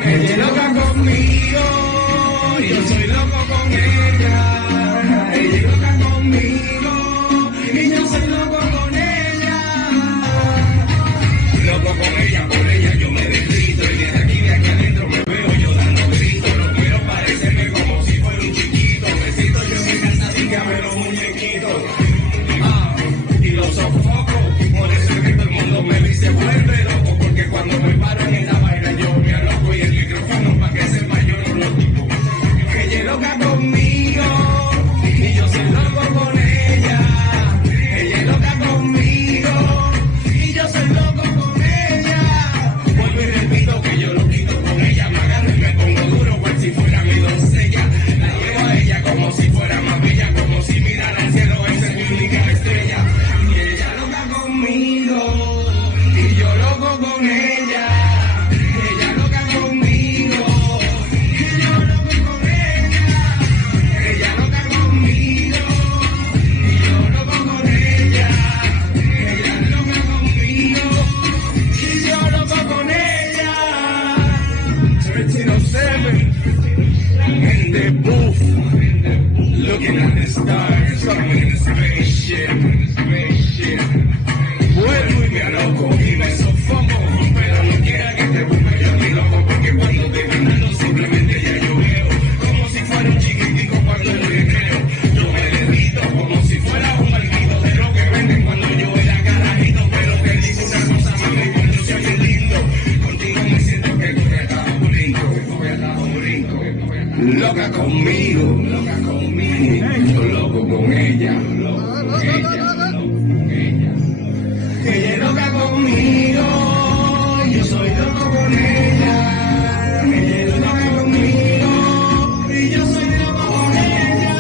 Ella es loca conmigo, yo soy loco con ella. Ella es loca conmigo y yo soy loco con ella. Loco con ella, por ella yo me derrito. Y desde aquí de aquí adentro me veo yo dando gritos. No quiero parecerme como si fuera un chiquito. Besito yo en mi calzadilla, pero muñequito. Y lo sofoco, por eso es que todo el mundo me dice vuelve loco. Porque cuando me paro en esta vaina yo me aloco y el micrófono pa' que sepa yo no lo toco. Ella es loca conmigo y yo soy loco con ella. Ella es loca conmigo y yo soy loco con ella. Vuelvo y repito que yo lo quito con ella. Me agarro y me pongo duro cual si fuera mi doncella. La llevo a ella como si fuera más bella, como si mirara al cielo, esa es mi única estrella. Y ella loca conmigo y yo loco con ella. Ella loca conmigo y yo loco con ella. Ella loca conmigo y yo loco con ella. Ella loca conmigo y yo loco con ella. 1307 in the booth, looking at the stars, I'm in the spaceship. Vuelvo y me aloco y me sofoco, pero no quiera que te vuelva yo mi loco, porque cuando te ganando simplemente ya yo veo como si fuera un chiquitico cuando el recreo. Yo me derrito como si fuera un maldito de lo que venden cuando yo era carajito, pero te digo una cosa mami, cuando se oye lindo, contigo me siento que voy a dar un brinco, loca conmigo, yo loco con ella, ella es loca conmigo, yo soy loco con ella. Ella es loca conmigo y yo soy loco con ella.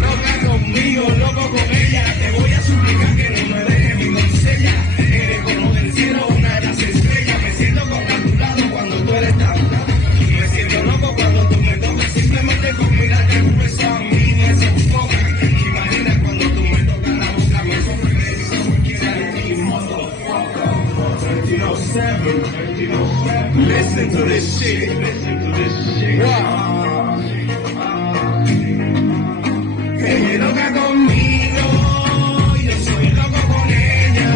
Loca conmigo, loco con ella. Te voy a suplicar que no me dejes mi doncella. Eres como del cielo una de las estrellas. Me siento congratulado cuando tú eres tan. Me siento loco cuando tú me tocas. Simplemente con mirarte un beso a mí me sofoca. Imagina cuando tú me tocas la boca, me sofoca. 1307. Listen to this shit. Wow. Ella es loca conmigo, yo soy loco con ella.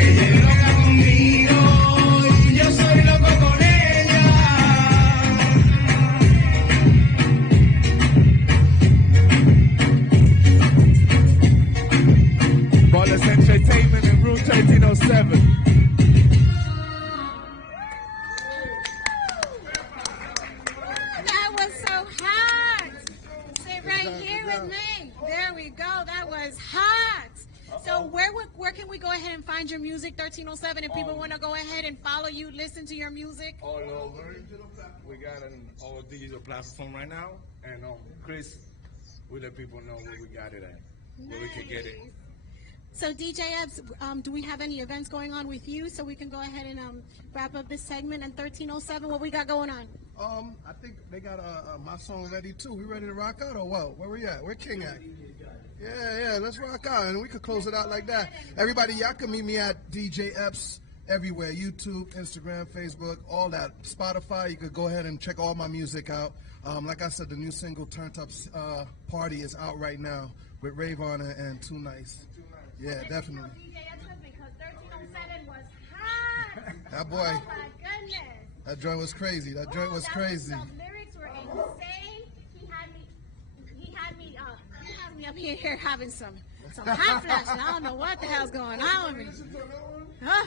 Ella es loca conmigo y yo soy loco con ella. Ballers Entertainment in room 1307. That 1307 if people want to go ahead and follow you, listen to your music? All over. We got an all digital platform right now, and Chris, we let people know where we got it at, where we can get it. So DJ Epps, do we have any events going on with you so we can go ahead and wrap up this segment? And 1307, what we got going on? I think they got my song ready too. We ready to rock out or what? Where we at? Where King at? Yeah, let's rock out and we could close it out like that. Everybody, y'all can meet me at DJ Epps everywhere: YouTube, Instagram, Facebook, all that. Spotify. You could go ahead and check all my music out. Like I said, the new single "Turned Up" Party is out right now with Rayvon and Too Nice. Yeah, definitely. Because 1307 was hot. That boy. Oh my goodness. That joint was crazy. That joint was crazy. The lyrics were insane. He had me up here having some hot flashes. I don't know what the hell's going on with me. Huh?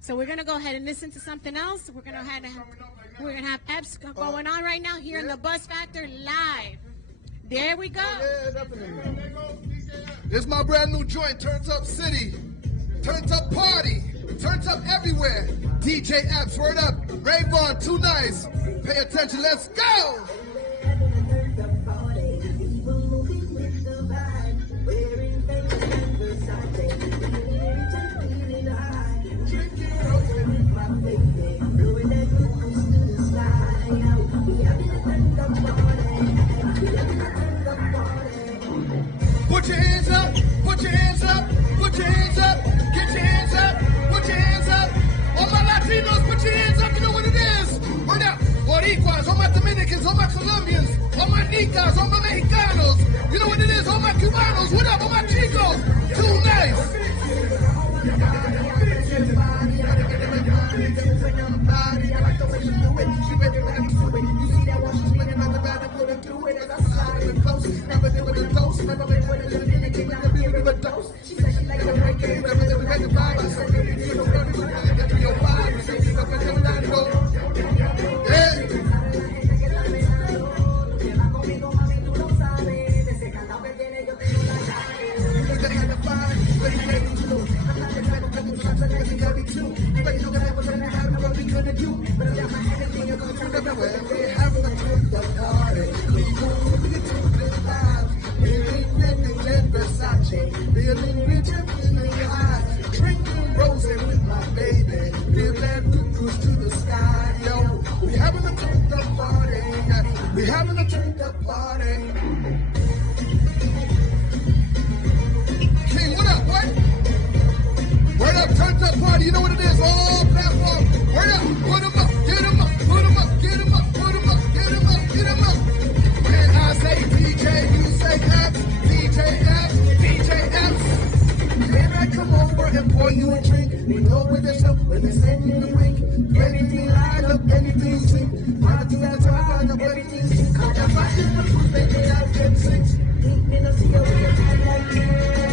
So we're gonna go ahead and listen to something else. We're gonna have Epps going on right now here in the Buzz Factor live. There we go. Yeah, definitely. This is my brand new joint, Turned Up City, Turned Up Party, Turned Up everywhere. DJ Epps, word up. Rayvon, Too Nice. Pay attention, let's go. Put your hands up, put your hands up, put your hands up, get your hands up, put your hands up. All my Latinos, put your hands up, you know what it is. Word up, Boricuas, all my Dominicans, all my Colombians, all my Nicas, all my Mexicanos. You know what it is, all my Cubanos, what up, all my Chicos. Too nice. Drinking rose with my baby, feel that cruise to the sky, yo. We having a turned up party, we having a turned up party. King, what up, what? Word up, turned up party, you know what it is, all platforms. Word up, put them up, get them up, put them up, get them up, put them up, get them up, get them up. When I say DJ, you say Epps, DJ Epps, DJ Epps. When I come over and pour you a drink, we know where there's up when they send you a wink. Anything light up, anything sing. Wanna do that time, everything sing. Cause if I did the truth, they can have 10 6. Me no see a way to time like me.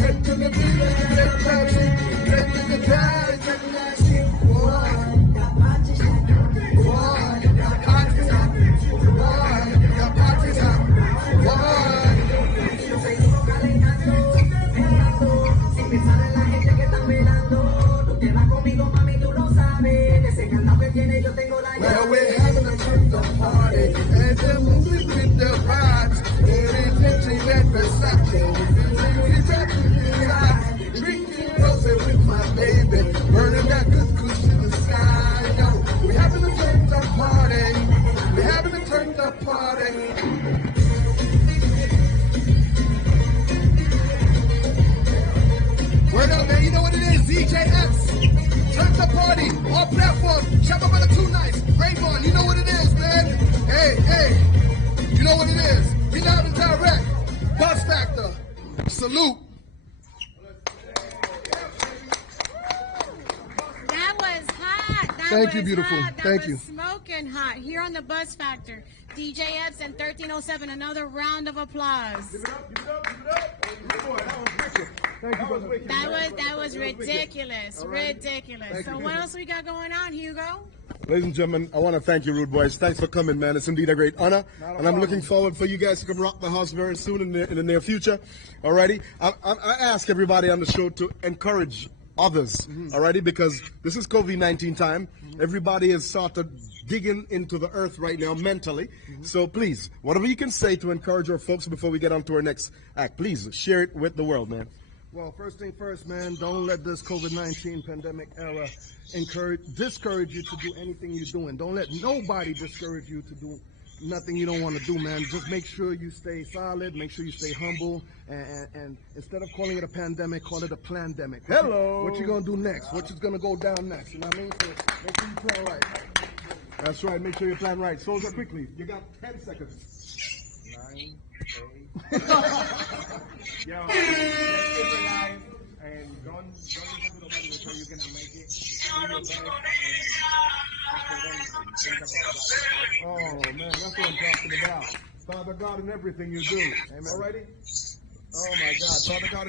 Get to the beat, get dancing. Get to the dance, get dancing. Boy, that party's hot. Boy, that party's hot. Boy, that party's hot. Boy. Me sale la gente que está mirando, tú te vas conmigo, mami, tú lo sabes. De ese candado que tiene yo tengo la llave. Well, we're having a turned up party, and they're moving with the vibes. Wearing Fendi and Versace, drinking rose with my baby, burning that good kush in the sky. Yo, we're having a turned up party, we're having a turned up party. Word up, man. You know what it is. DJ Epps. Turned up party. All platforms. Shout out to Too Nice. Rayvon. You know what it is, man. Hey. You know what it is. We live and direct. Buzz Factor. Salute. That was hot. Thank you, beautiful. Hot. Thank you. Smoking hot here on the Buzz Factor. DJ Epps and 1307. Another round of applause. Give it up. Thank you, brother. That was ridiculous. Ridiculous. Thank So you. what else we got going on, Hugo? Ladies and gentlemen, I want to thank you, Rude Boys. Thanks for coming, man. It's indeed a great honor. And I'm looking forward for you guys to come rock the house very soon in the near future. Alrighty? I ask everybody on the show to encourage others. Alrighty, because this is COVID-19 time. Everybody is sort of digging into the earth right now mentally. So please, whatever you can say to encourage our folks before we get on to our next act, please share it with the world, man. Well, first thing first, man, don't let this COVID-19 pandemic era discourage you to do anything you're doing. Don't let nobody discourage you to do nothing you don't want to do, man. Just make sure you stay solid, make sure you stay humble, and instead of calling it a pandemic, call it a plandemic. Hello. What you gonna do next? What's gonna go down next? You know what I mean? So make sure you plan right. That's right. Make sure you plan right. Soldier, quickly. You got 10 seconds. 9, 8. Yo, let's keep it live and don't listen to nobody until you can make it. Do your best and think about that. Oh, man, that's what I'm talking about. Father God in everything you do. Amen. Alrighty? Oh, my God. Father God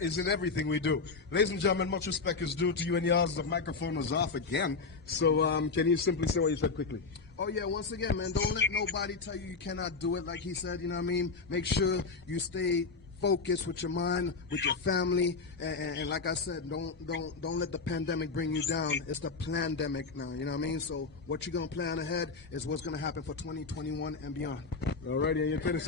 is in everything we do. Ladies and gentlemen, much respect is due to you and yours. The microphone was off again. So can you simply say what you said quickly? Oh, yeah, once again, man, don't let nobody tell you you cannot do it, like he said, you know what I mean? Make sure you stay focused with your mind, with your family, and like I said, don't let the pandemic bring you down. It's the plandemic now, you know what I mean? So what you're going to plan ahead is what's going to happen for 2021 and beyond. Alrighty, and your 20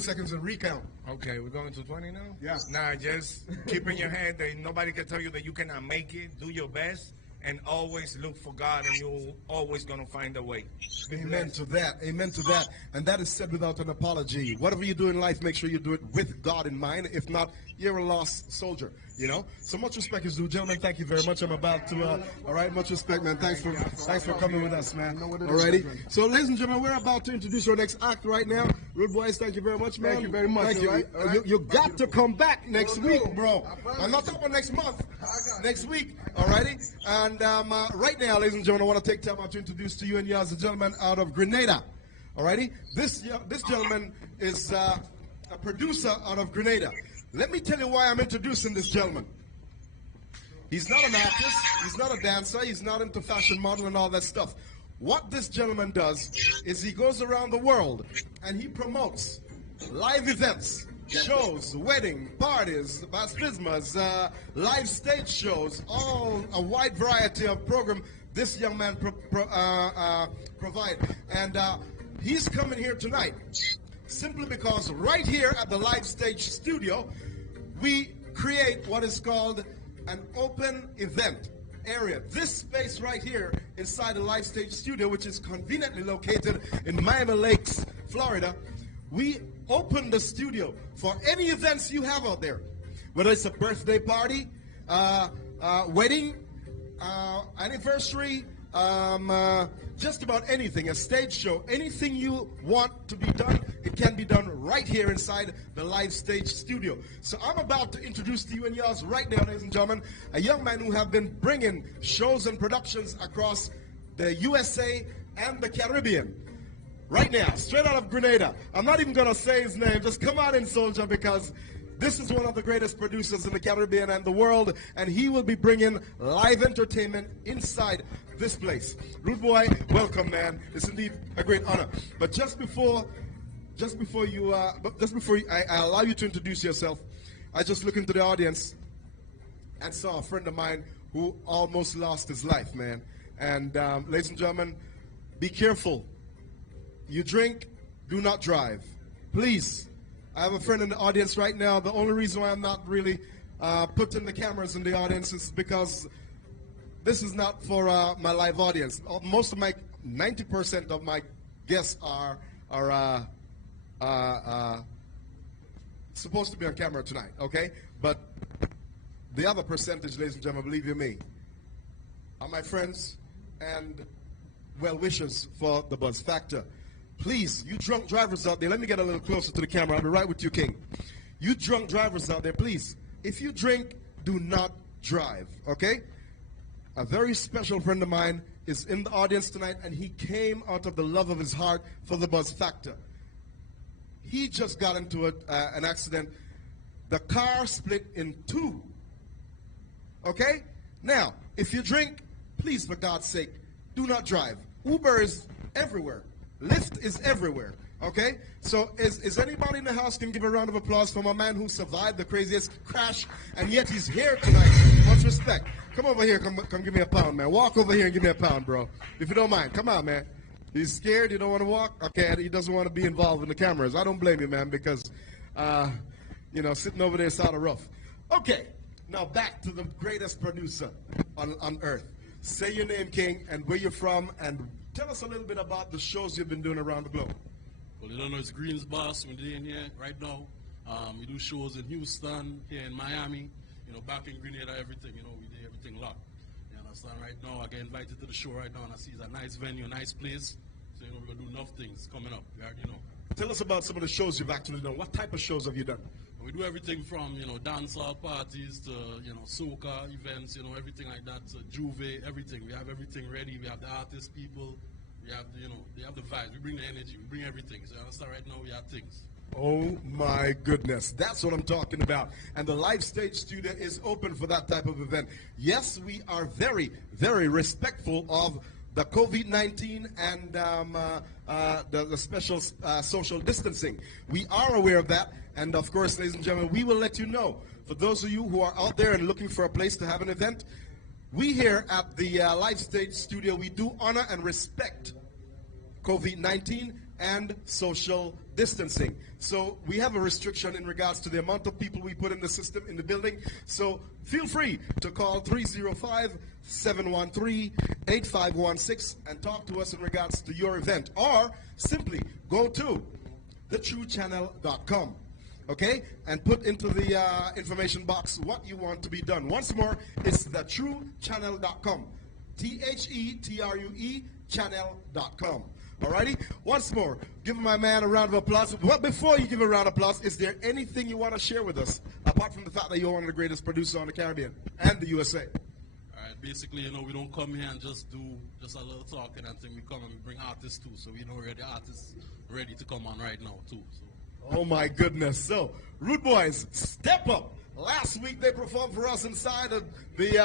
seconds of recount. Okay, we're going to 20 now? Yeah. Nah, just keep in your head that nobody can tell you that you cannot make it. Do your best and always look for God, and you're always going to find a way. Amen to that. Amen to that. And that is said without an apology. Whatever you do in life, make sure you do it with God in mind. If not, you're a lost soldier, you know? So much respect is due. Gentlemen, thank you very much. I'm about to, all right, much respect, man. Thanks for coming with us, man. Alrighty. So, ladies and gentlemen, we're about to introduce our next act right now. Rude Boys, thank you very much, man. Thank you very much. Thank you. All right. You got to come back next week, bro. I'm not talking about next month. Next week, alrighty? And right now, ladies and gentlemen, I want to take time out to introduce to you and yours a gentleman out of Grenada. Alrighty? This gentleman is a producer out of Grenada. Let me tell you why I'm introducing this gentleman. He's not an artist, he's not a dancer, he's not into fashion model and all that stuff. What this gentleman does is he goes around the world and he promotes live events, shows, wedding, parties, baptismas, live stage shows, all a wide variety of program this young man provide. And he's coming here tonight simply because right here at the live stage studio, we create what is called an open event area. This space right here inside the live stage studio, which is conveniently located in Miami Lakes, Florida, we open the studio for any events you have out there, whether it's a birthday party, wedding, anniversary, just about anything, a stage show, anything you want to be done, it can be done right here inside the live stage studio. So I'm about to introduce to you and yours right now, ladies and gentlemen, a young man who have been bringing shows and productions across the USA and the Caribbean. Right now, straight out of Grenada. I'm not even going to say his name. Just come on in, soldier, because this is one of the greatest producers in the Caribbean and the world, and he will be bringing live entertainment inside this place. Rude Boy, welcome, man. It's indeed a great honor. But just before I allow you to introduce yourself, I just looked into the audience and saw a friend of mine who almost lost his life, man. And ladies and gentlemen, be careful. You drink, do not drive. Please. I have a friend in the audience right now. The only reason why I'm not really putting the cameras in the audience is because this is not for my live audience. Most of 90% of my guests are supposed to be on camera tonight, okay? But the other percentage, ladies and gentlemen, believe you me, are my friends and well-wishers for the Buzz Factor. Please, you drunk drivers out there, let me get a little closer to the camera. I'll be right with you, King. You drunk drivers out there, please, if you drink, do not drive, okay? A very special friend of mine is in the audience tonight, and he came out of the love of his heart for the Buzz Factor. He just got into an accident. The car split in two, okay? Now, if you drink, please, for God's sake, do not drive. Uber is everywhere. Lyft is everywhere, okay? So is anybody in the house can give a round of applause for my man who survived the craziest crash, and yet he's here tonight Much respect. Come over here. Come give me a pound, man. Walk over here and give me a pound, bro. If you don't mind. Come on, man. He's scared. You don't want to walk? Okay, he doesn't want to be involved in the cameras. I don't blame you, man, because, sitting over there is sort of rough. Okay, now back to the greatest producer on earth. Say your name, King, and where you're from, and tell us a little bit about the shows you've been doing around the globe. Well, you don't know, it's Green's Boss. We're doing here right now. We do shows in Houston, here in Miami, back in Grenada, everything, we do everything locked. You understand? Right now, I get invited to the show right now, and I see it's a nice venue, a nice place. So, we're going to do enough things coming up. You already know. Tell us about some of the shows you've actually done. What type of shows have you done? We do everything from, dancehall parties to, soca events, everything like that, to Juve, everything. We have everything ready. We have the artist people. We have, they have the vibes. We bring the energy. We bring everything. So, you understand? Right now, we have things. Oh my goodness, that's what I'm talking about. And the live stage studio is open for that type of event. Yes, we are very, very respectful of the COVID-19 and the special social distancing. We are aware of that. And of course, ladies and gentlemen, we will let you know. For those of you who are out there and looking for a place to have an event, we here at the live stage studio, we do honor and respect COVID-19 and social distancing. So we have a restriction in regards to the amount of people we put in the system, in the building. So feel free to call 305-713-8516 and talk to us in regards to your event. Or simply go to thetruechannel.com. Okay? And put into the information box what you want to be done. Once more, it's thetruechannel.com. THETRUE channel.com. Alrighty? Once more, give my man a round of applause. Well, before you give a round of applause, is there anything you want to share with us, apart from the fact that you're one of the greatest producers on the Caribbean and the USA? Alright, basically, we don't come here and just do just a little talking and thing. We come and we bring artists too. So we know already artists ready to come on right now too. So. Oh my goodness. So, Rude Boys, step up. Last week they performed for us inside of the,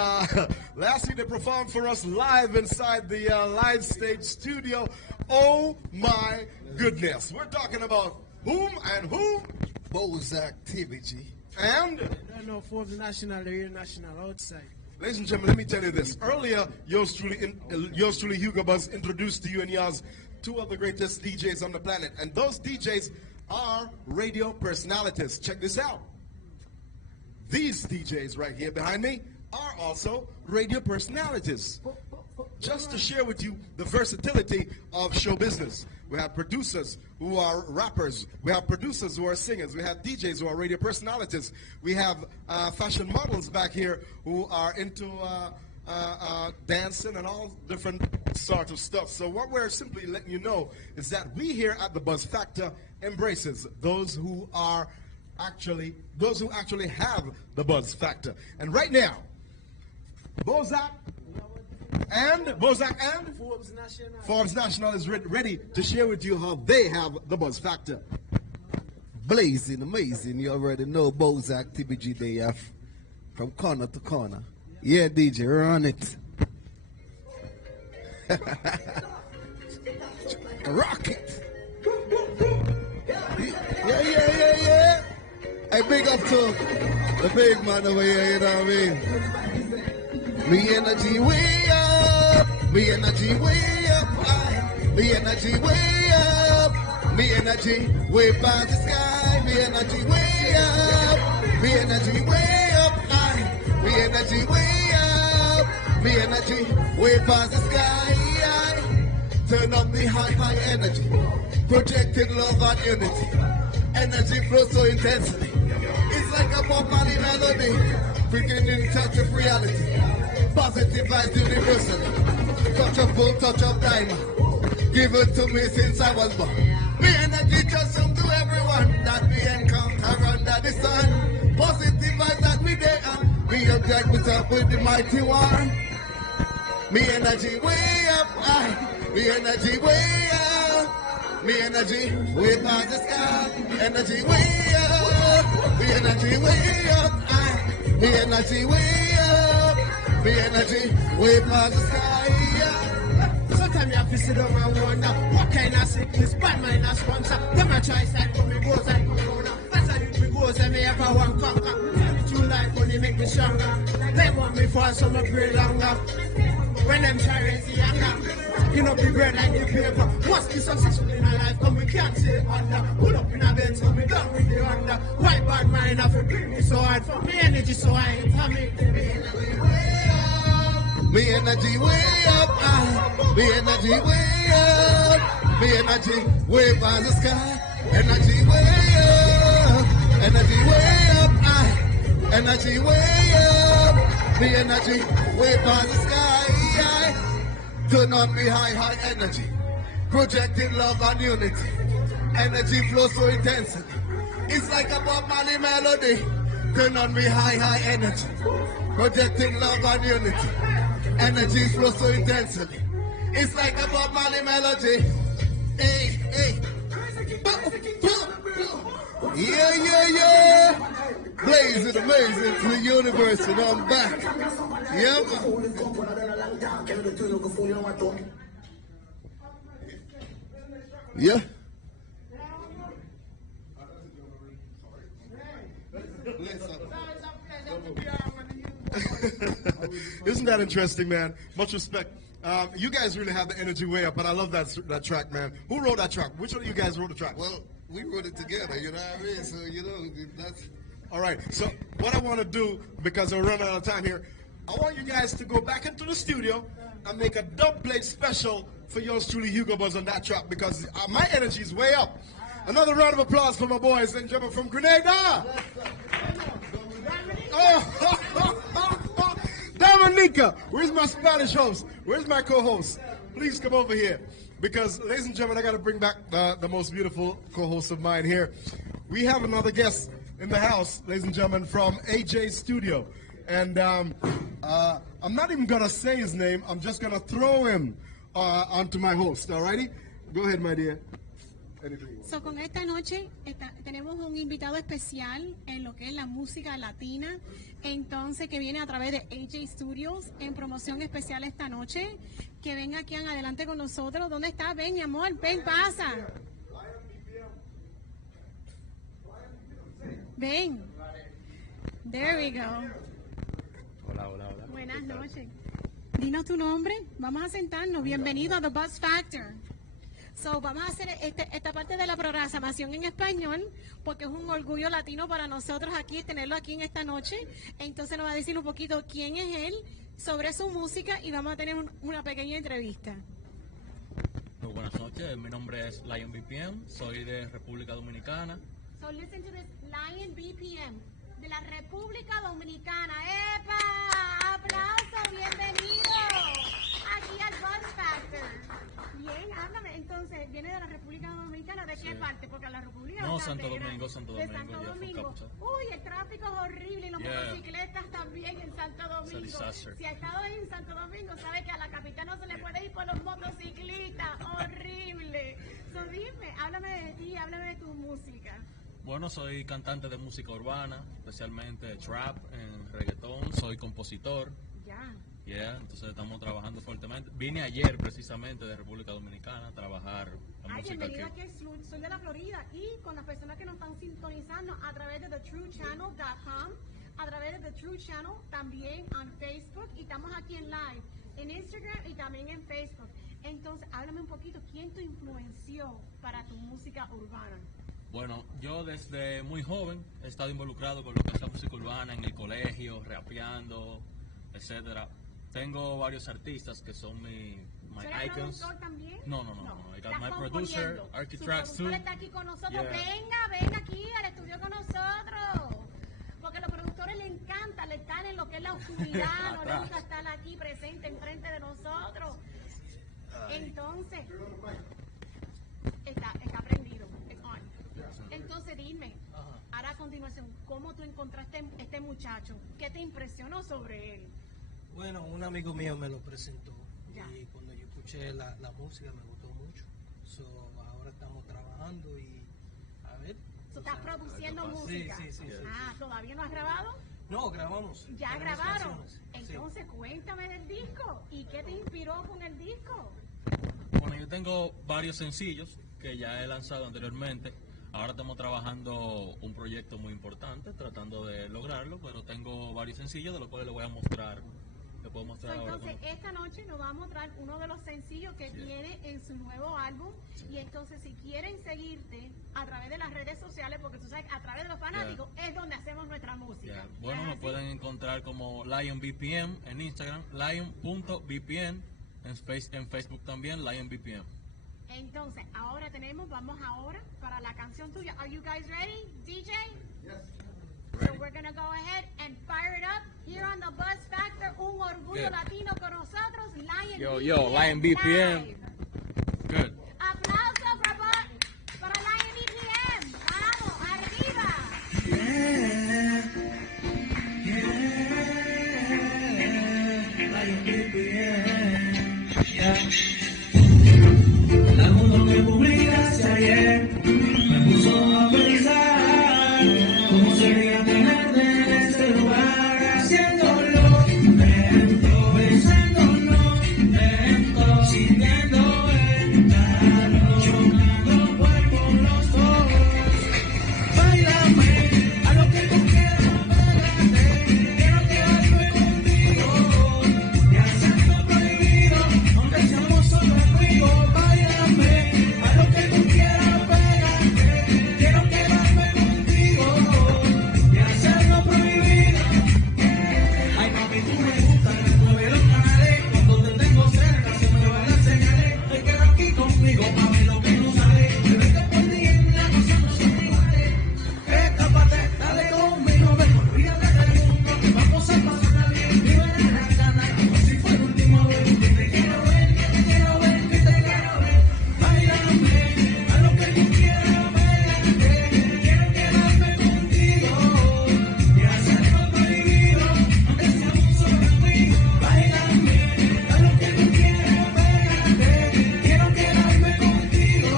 last week they performed for us live inside the live stage studio. Oh my goodness. We're talking about whom and whom? Bozak TBG. And? I don't know, Forbes National, the Real National, outside. Ladies and gentlemen, let me tell you this. Earlier, yours truly, Hugo Buzz, introduced to you and yours two of the greatest DJs on the planet. And those DJs are radio personalities. Check this out. These DJs right here behind me are also radio personalities. Just to share with you the versatility of show business. We have producers who are rappers. We have producers who are singers. We have DJs who are radio personalities. We have fashion models back here who are into dancing and all different sorts of stuff. So what we're simply letting you know is that we here at the Buzz Factor embraces those who actually have the Buzz Factor. And right now, Bozak and Forbes National is ready to share with you how they have the Buzz Factor. Blazing, amazing. You already know Bozak TBG they have from corner to corner. Yeah, DJ, run it. Rock it. Yeah. Hey, big up to the big man over here, you know what I mean? Me energy way up. Me energy way up. Me energy way up. Me energy way past the sky. Me energy way up. Me energy way up. Me energy way up. Me energy way past the sky. Turn up the high energy. Projected love and unity. Energy flows so intensely. It's like a pop and melody. Freaking in touch with reality. Positive vibes universally. Touch of gold, touch of diamond. Give it to me since I was born. Me energy just come to everyone that we encounter under the sun. Positive vibes that we there and we object with up with the mighty one. Me energy way up, me energy way up. Me energy way past the sky. Energy way up. Me energy way up. Me energy way up. Me energy way past the sky. Sometimes you have to sit down and wonder what kind of sickness bad mind a sponsor. Them a try side for me goes and come down. As I do me goes and me ever want conquer. Tell the truth like money make me stronger. Them want me fall, so me pray longer. When them try raise the anger, you know be bread like the paper. Must be successful in a life, come we can't say under. Pull up in a bed, so me down with the under. Why bad mind have to bring me so hard for me energy so high, it's a me. Me energy way up, me energy way up, me energy way past the sky. Energy way up, energy way up, energy way up, me energy way past the sky. Turn on me high energy, projecting love and unity. Energy flows so intensely, it's like a Bob Marley melody. Turn on me high energy, projecting love and unity. Energy flows so intensely, it's like a Bob Marley melody. Hey, hey. Yeah. Blazing, amazing to the universe, and I'm back. Yeah, yeah. Isn't that interesting, man? Much respect. You guys really have the energy way up, and I love that track, man. Who wrote that track? Which one of you guys wrote the track? Well, we wrote it together, you know what I mean? So, you know, that's... All right, so what I want to do, because we're running out of time here, I want you guys to go back into the studio and make a dub plate special for yours truly, Hugo Buzz, on that track, because my energy is way up. Another round of applause for my boys and gentlemen from Grenada. Oh, Dominica, where's my Spanish host? Where's my co-host? Please come over here, because, ladies and gentlemen, I got to bring back the most beautiful co-host of mine here. We have another guest in the house, ladies and gentlemen, from AJ Studio. And I'm not even going to say his name. I'm just going to throw him onto my host, all righty? Go ahead, my dear. So, con esta noche tenemos un invitado especial en lo que es la música latina, entonces que viene a través de AJ Studios en promoción especial esta noche. Que venga aquí en adelante con nosotros. ¿Dónde está? Ven, mi amor, ven, pasa. Ven. There we go. Hola. Buenas noches. Dinos tu nombre. Vamos a sentarnos. Bienvenido a The Buzz Factor. So, vamos a hacer esta parte de la programación en español, porque es un orgullo latino para nosotros aquí, tenerlo aquí en esta noche. Entonces nos va a decir un poquito quién es él, sobre su música, y vamos a tener una pequeña entrevista. Muy buenas noches, mi nombre es Lion BPM, soy de República Dominicana. So listen to this, Lion BPM, de la República Dominicana. ¡Epa! ¡Aplausos! ¡Bienvenido! Aquí al Buzz Factor. Bien, háblame. Entonces, ¿viene de la República Dominicana? ¿De qué parte? Porque la República No, bastante Santo Domingo, de Santo Domingo. Uy, el tráfico es horrible y los motocicletas también en Santo Domingo. Si ha estado en Santo Domingo, sabe que a la capital no se le puede ir por los motociclistas. Horrible. So, dime, háblame de ti, háblame de tu música. Bueno, soy cantante de música urbana, especialmente trap, en reggaetón, soy compositor. Ya. Entonces estamos trabajando fuertemente. Vine ayer precisamente de República Dominicana a trabajar la música bienvenido aquí. Soy de la Florida y con las personas que nos están sintonizando a través de thetruechannel.com, a través de The True Channel, también en Facebook, y estamos aquí en live, en Instagram y también en Facebook. Entonces, háblame un poquito, ¿quién te influenció para tu música urbana? Bueno, yo desde muy joven he estado involucrado con lo que es la música urbana en el colegio, rapeando, etcétera. Tengo varios artistas que son my icons. ¿Productor también? No. I got my producer, Architracks too. Está aquí con nosotros. Venga aquí al estudio con nosotros. Porque a los productores les encanta, le están en lo que es la oscuridad, no les gusta estar aquí presente enfrente de nosotros. Entonces, está prendido. Entonces dime, ahora a continuación, ¿cómo tú encontraste este muchacho? ¿Qué te impresionó sobre él? Bueno, un amigo mío me lo presentó ya. Y cuando yo escuché la música me gustó mucho. So, ahora estamos trabajando y a ver. ¿Tú estás produciendo música? Sí. ¿Todavía no has grabado? No, grabamos. ¿Ya grabaron? Canciones. Entonces cuéntame del disco. ¿Y qué te inspiró con el disco? Bueno, yo tengo varios sencillos que ya he lanzado anteriormente. Ahora estamos trabajando un proyecto muy importante, tratando de lograrlo, pero tengo varios sencillos de los cuales les voy a mostrar. Les puedo mostrar ahora. Entonces, esta noche nos va a mostrar uno de los sencillos que tiene en su nuevo álbum. Y entonces, si quieren seguirte a través de las redes sociales, porque tú sabes, a través de los fanáticos es donde hacemos nuestra música. Bueno, me pueden encontrar como Lion BPM en Instagram, lion.bpm en Facebook también, Lion BPM. Entonces, vamos ahora para la canción tuya. Are you guys ready, DJ? Yes. So we're gonna go ahead and fire it up here on the Buzz Factor. Un orgullo latino con nosotros, Lion BPM. Lion BPM. Live. Good. Aplausos para Lion BPM. Vamos, arriba. Lion BPM. La foto que publicaste ayer me puso a pensar cómo sería tenerte en este lugar, haciéndolo lento, besándonos lento, sintiendo el calor, chocando cuerpo los dos. Báilame a lo que tú quieras, pégate, quiero quedarme contigo y hacerlo prohibido, aunque seamos solo amigos. A lo que tú quieras, pégate, quiero quedarme contigo y hacerlo prohibido. Ay, mami, tú me gustas, me mueve los canales, cuando te tengo cerca se me van las señales. Te quedas aquí conmigo, mami, lo que no sale, te vete por ti en la cosa no son iguales. Escápate, dale conmigo, ven, olvídate del mundo, que vamos a pasarla bien, vive en las ganas, como si fuera la última vez, que te quiero ver, que te quiero ver, que te quiero ver. Báilame, a lo que tú quieras, pégate, quiero quedarme contigo y hacerlo prohibido, aunque seamos solo amigos. Báilame, a lo que tú quieras, pégate, quiero quedarme contigo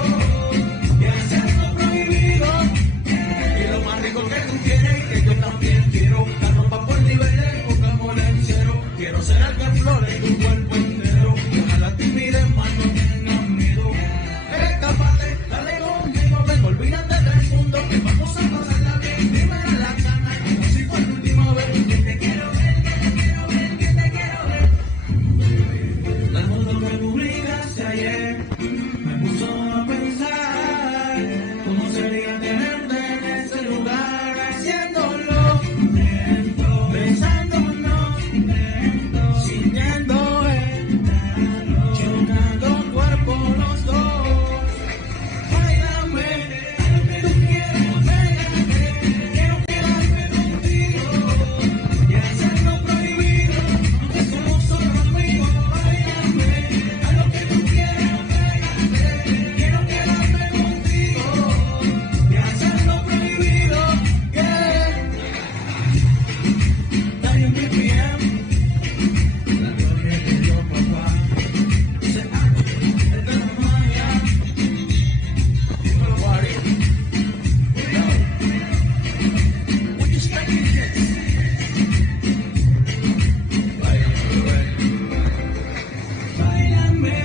y hacerlo prohibido. Y lo más rico que tú quieres, que yo también quiero, la ropa por niveles, pongamos en cero. Quiero ser el que flore tu cuerpo entero y ojalá te miren más, no tengas miedo. Escápate, dale conmigo, ven, olvídate del mundo, que vamos a pasarla bien, dime la gana, como si fuera la última vez, que te quiero ver, que te quiero ver, que te quiero ver. La foto que publicaste ayer me puso a pensar cómo sería tenerte en este lugar, haciéndolo lento, besándonos lento, sintiendo el calor, chocando cuerpo los dos. Báilame, a lo que tú quieras, pégate, quiero quedarme contigo y hacerlo prohibido, aunque somos solo amigos. Báilame, a lo que tú quieras, pégate, quiero quedarme contigo y hacerlo prohibido. Yeah. Lion BPM, la gloria que dio papá, se el de la maya. Dímelo, Barry. Would you strike me kiss? Báilame, bebé. Báilame.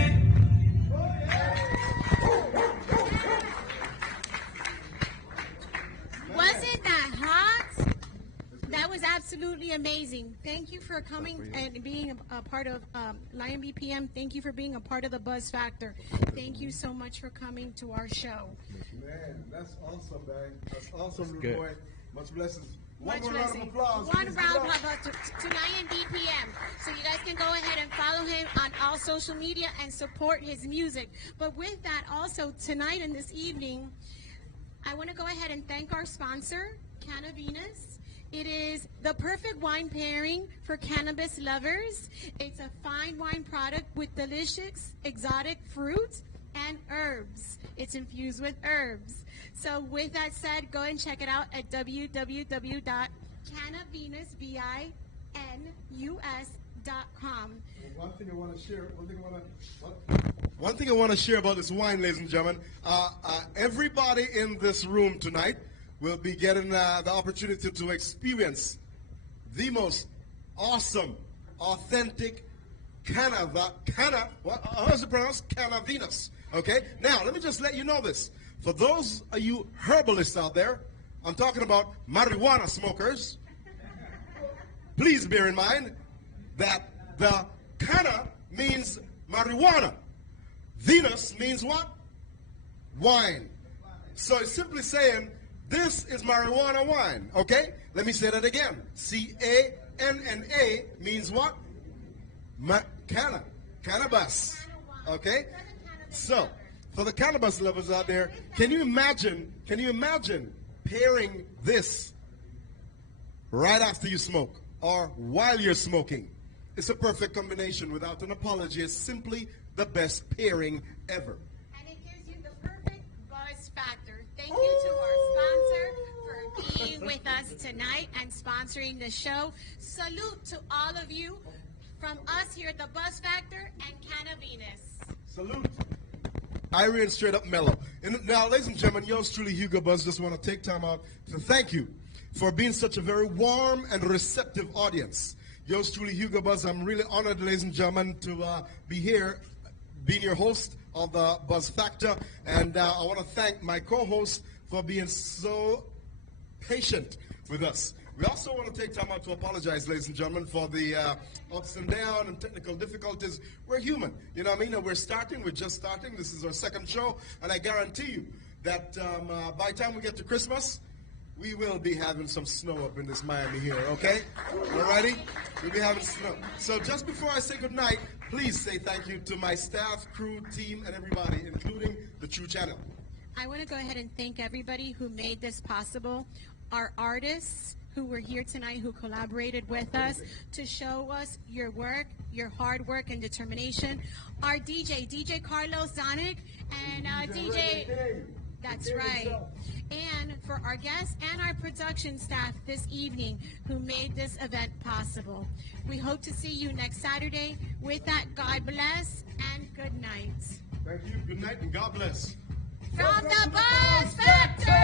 Wasn't that hot? That was absolutely amazing. Thank you for coming and being a part of Lion BPM. Thank you for being a part of the Buzz Factor. Thank you so much for coming to our show. Man, that's awesome, man. That's awesome, little good. boy. Much blessings. One Much more round of blessing. applause. One Please round give of it up. applause to Lion BPM. So you guys can go ahead and follow him on all social media and support his music. But with that, also tonight and this evening, I want to go ahead and thank our sponsor, Cannavinas. It is the perfect wine pairing for cannabis lovers. It's a fine wine product with delicious exotic fruits and herbs. It's infused with herbs. So with that said, go and check it out at www.cannavinus.com. One thing I want to share. One thing I want to share about this wine, ladies and gentlemen. Everybody in this room tonight will be getting the opportunity to experience the most awesome, authentic how's it pronounced? Cannavinas. Okay. Now let me just let you know this. For those of you herbalists out there, I'm talking about marijuana smokers. Please bear in mind that the canna means marijuana. Venus means what? Wine. So it's simply saying, this is marijuana wine, okay? Let me say that again. C-A-N-N-A means what? Canna. Cannabis, okay? So, for the cannabis lovers out there, can you imagine pairing this right after you smoke or while you're smoking? It's a perfect combination without an apology. It's simply the best pairing ever. And it gives you the perfect buzz factor. Thank you to our sponsor for being with us tonight and sponsoring the show. Salute to all of you from us here at the Buzz Factor and Canna Venus. Salute. Irie and straight up mellow. And now, ladies and gentlemen, yours truly, Hugo Buzz, just want to take time out to thank you for being such a very warm and receptive audience. Yours truly, Hugo Buzz, I'm really honored, ladies and gentlemen, to be here, being your host of the Buzz Factor. And I want to thank my co-host for being so patient with us. We also want to take time out to apologize, ladies and gentlemen, for the ups and downs and technical difficulties. We're human, you know what I mean? And we're just starting. This is our second show, and I guarantee you that by the time we get to Christmas, we will be having some snow up in this Miami here, okay? Alrighty? We'll be having snow. So just before I say goodnight, please say thank you to my staff, crew, team, and everybody, including the True Channel. I want to go ahead and thank everybody who made this possible. Our artists who were here tonight, who collaborated with us to show us your work, your hard work and determination. Our DJ Carlos Sonic, and DJ, that's right. And for our guests and our production staff this evening who made this event possible. We hope to see you next Saturday. With that, God bless and good night. Thank you. Good night and God bless. From the Buzz Factor!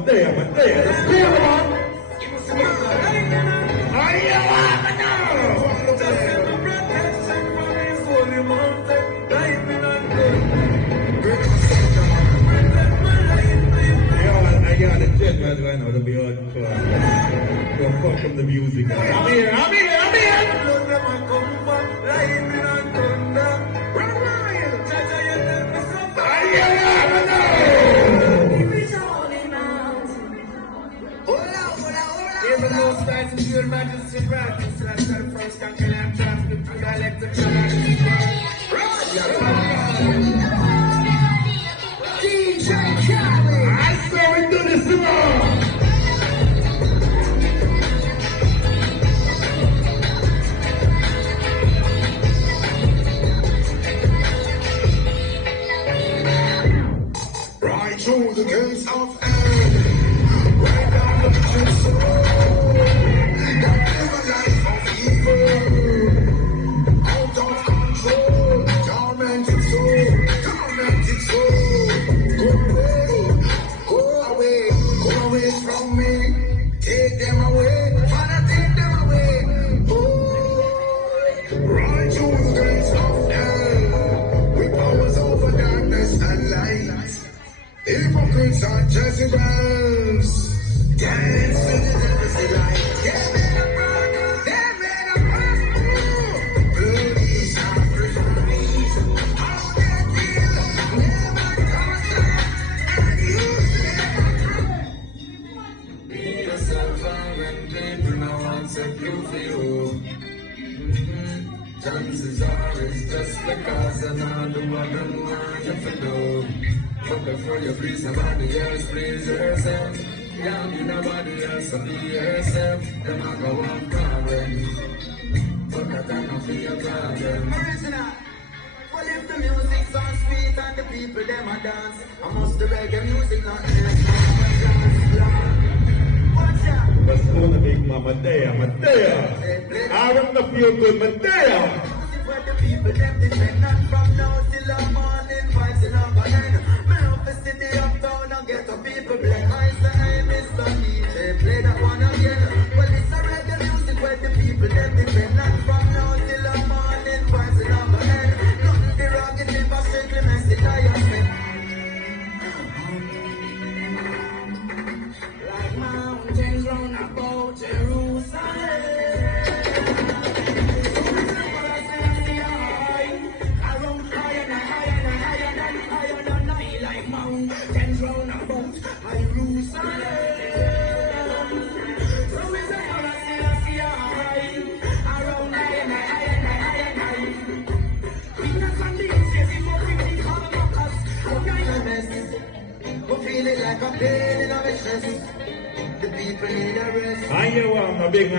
there. Let's clear them on. Are you on now? Just send the protection from his holy mountain. Lightning and I got the gentleman right now to be on class. Don't fuck from the music. I'm here. Blood them and come back. Lightning and thunder. Run wild. Jaja, you tell me something. Are you on now? Give it all in out. Even though starts to your majesty practice, that's the first can't I'm trapped to the electric DJ Khaled. I say we do this tomorrow. Right through the gates of hell, right down the kitchen soul, that live a life of evil, out of control, tormented soul, go away from me, take them away, Father, take them away, right through the gates of hell, with powers over darkness and light. Hypocrites are Jezebels. Dance to the devil's delight. They made a brother. They made a brother. Bloody sacrifice. How they kill, never cost and use them. Be yourself and people now want to you for you. Chances are it's just because I'm not the one I'm going to do. But before you please nobody else, please yourself. Can't be nobody else, so be yourself. Them not go on problem. But that I don't feel problem. Original. Well, if the music's so sweet and the people them a dance, I must the reggae music not dance. What's going to make Mama there? I want to feel good, Medea. Where the people them defend not from now till the morning, fight till the city uptown and get the people black. I say, hey, Mr. DJ, play that one again. Well, it's a reggae music where the people them depend on from now till the morning, fights in our head. Nothing derogative or strictly messy, I say. Like mountains round about Jerusalem. Like a pain in our chest. The people need a rest. I hear one, a big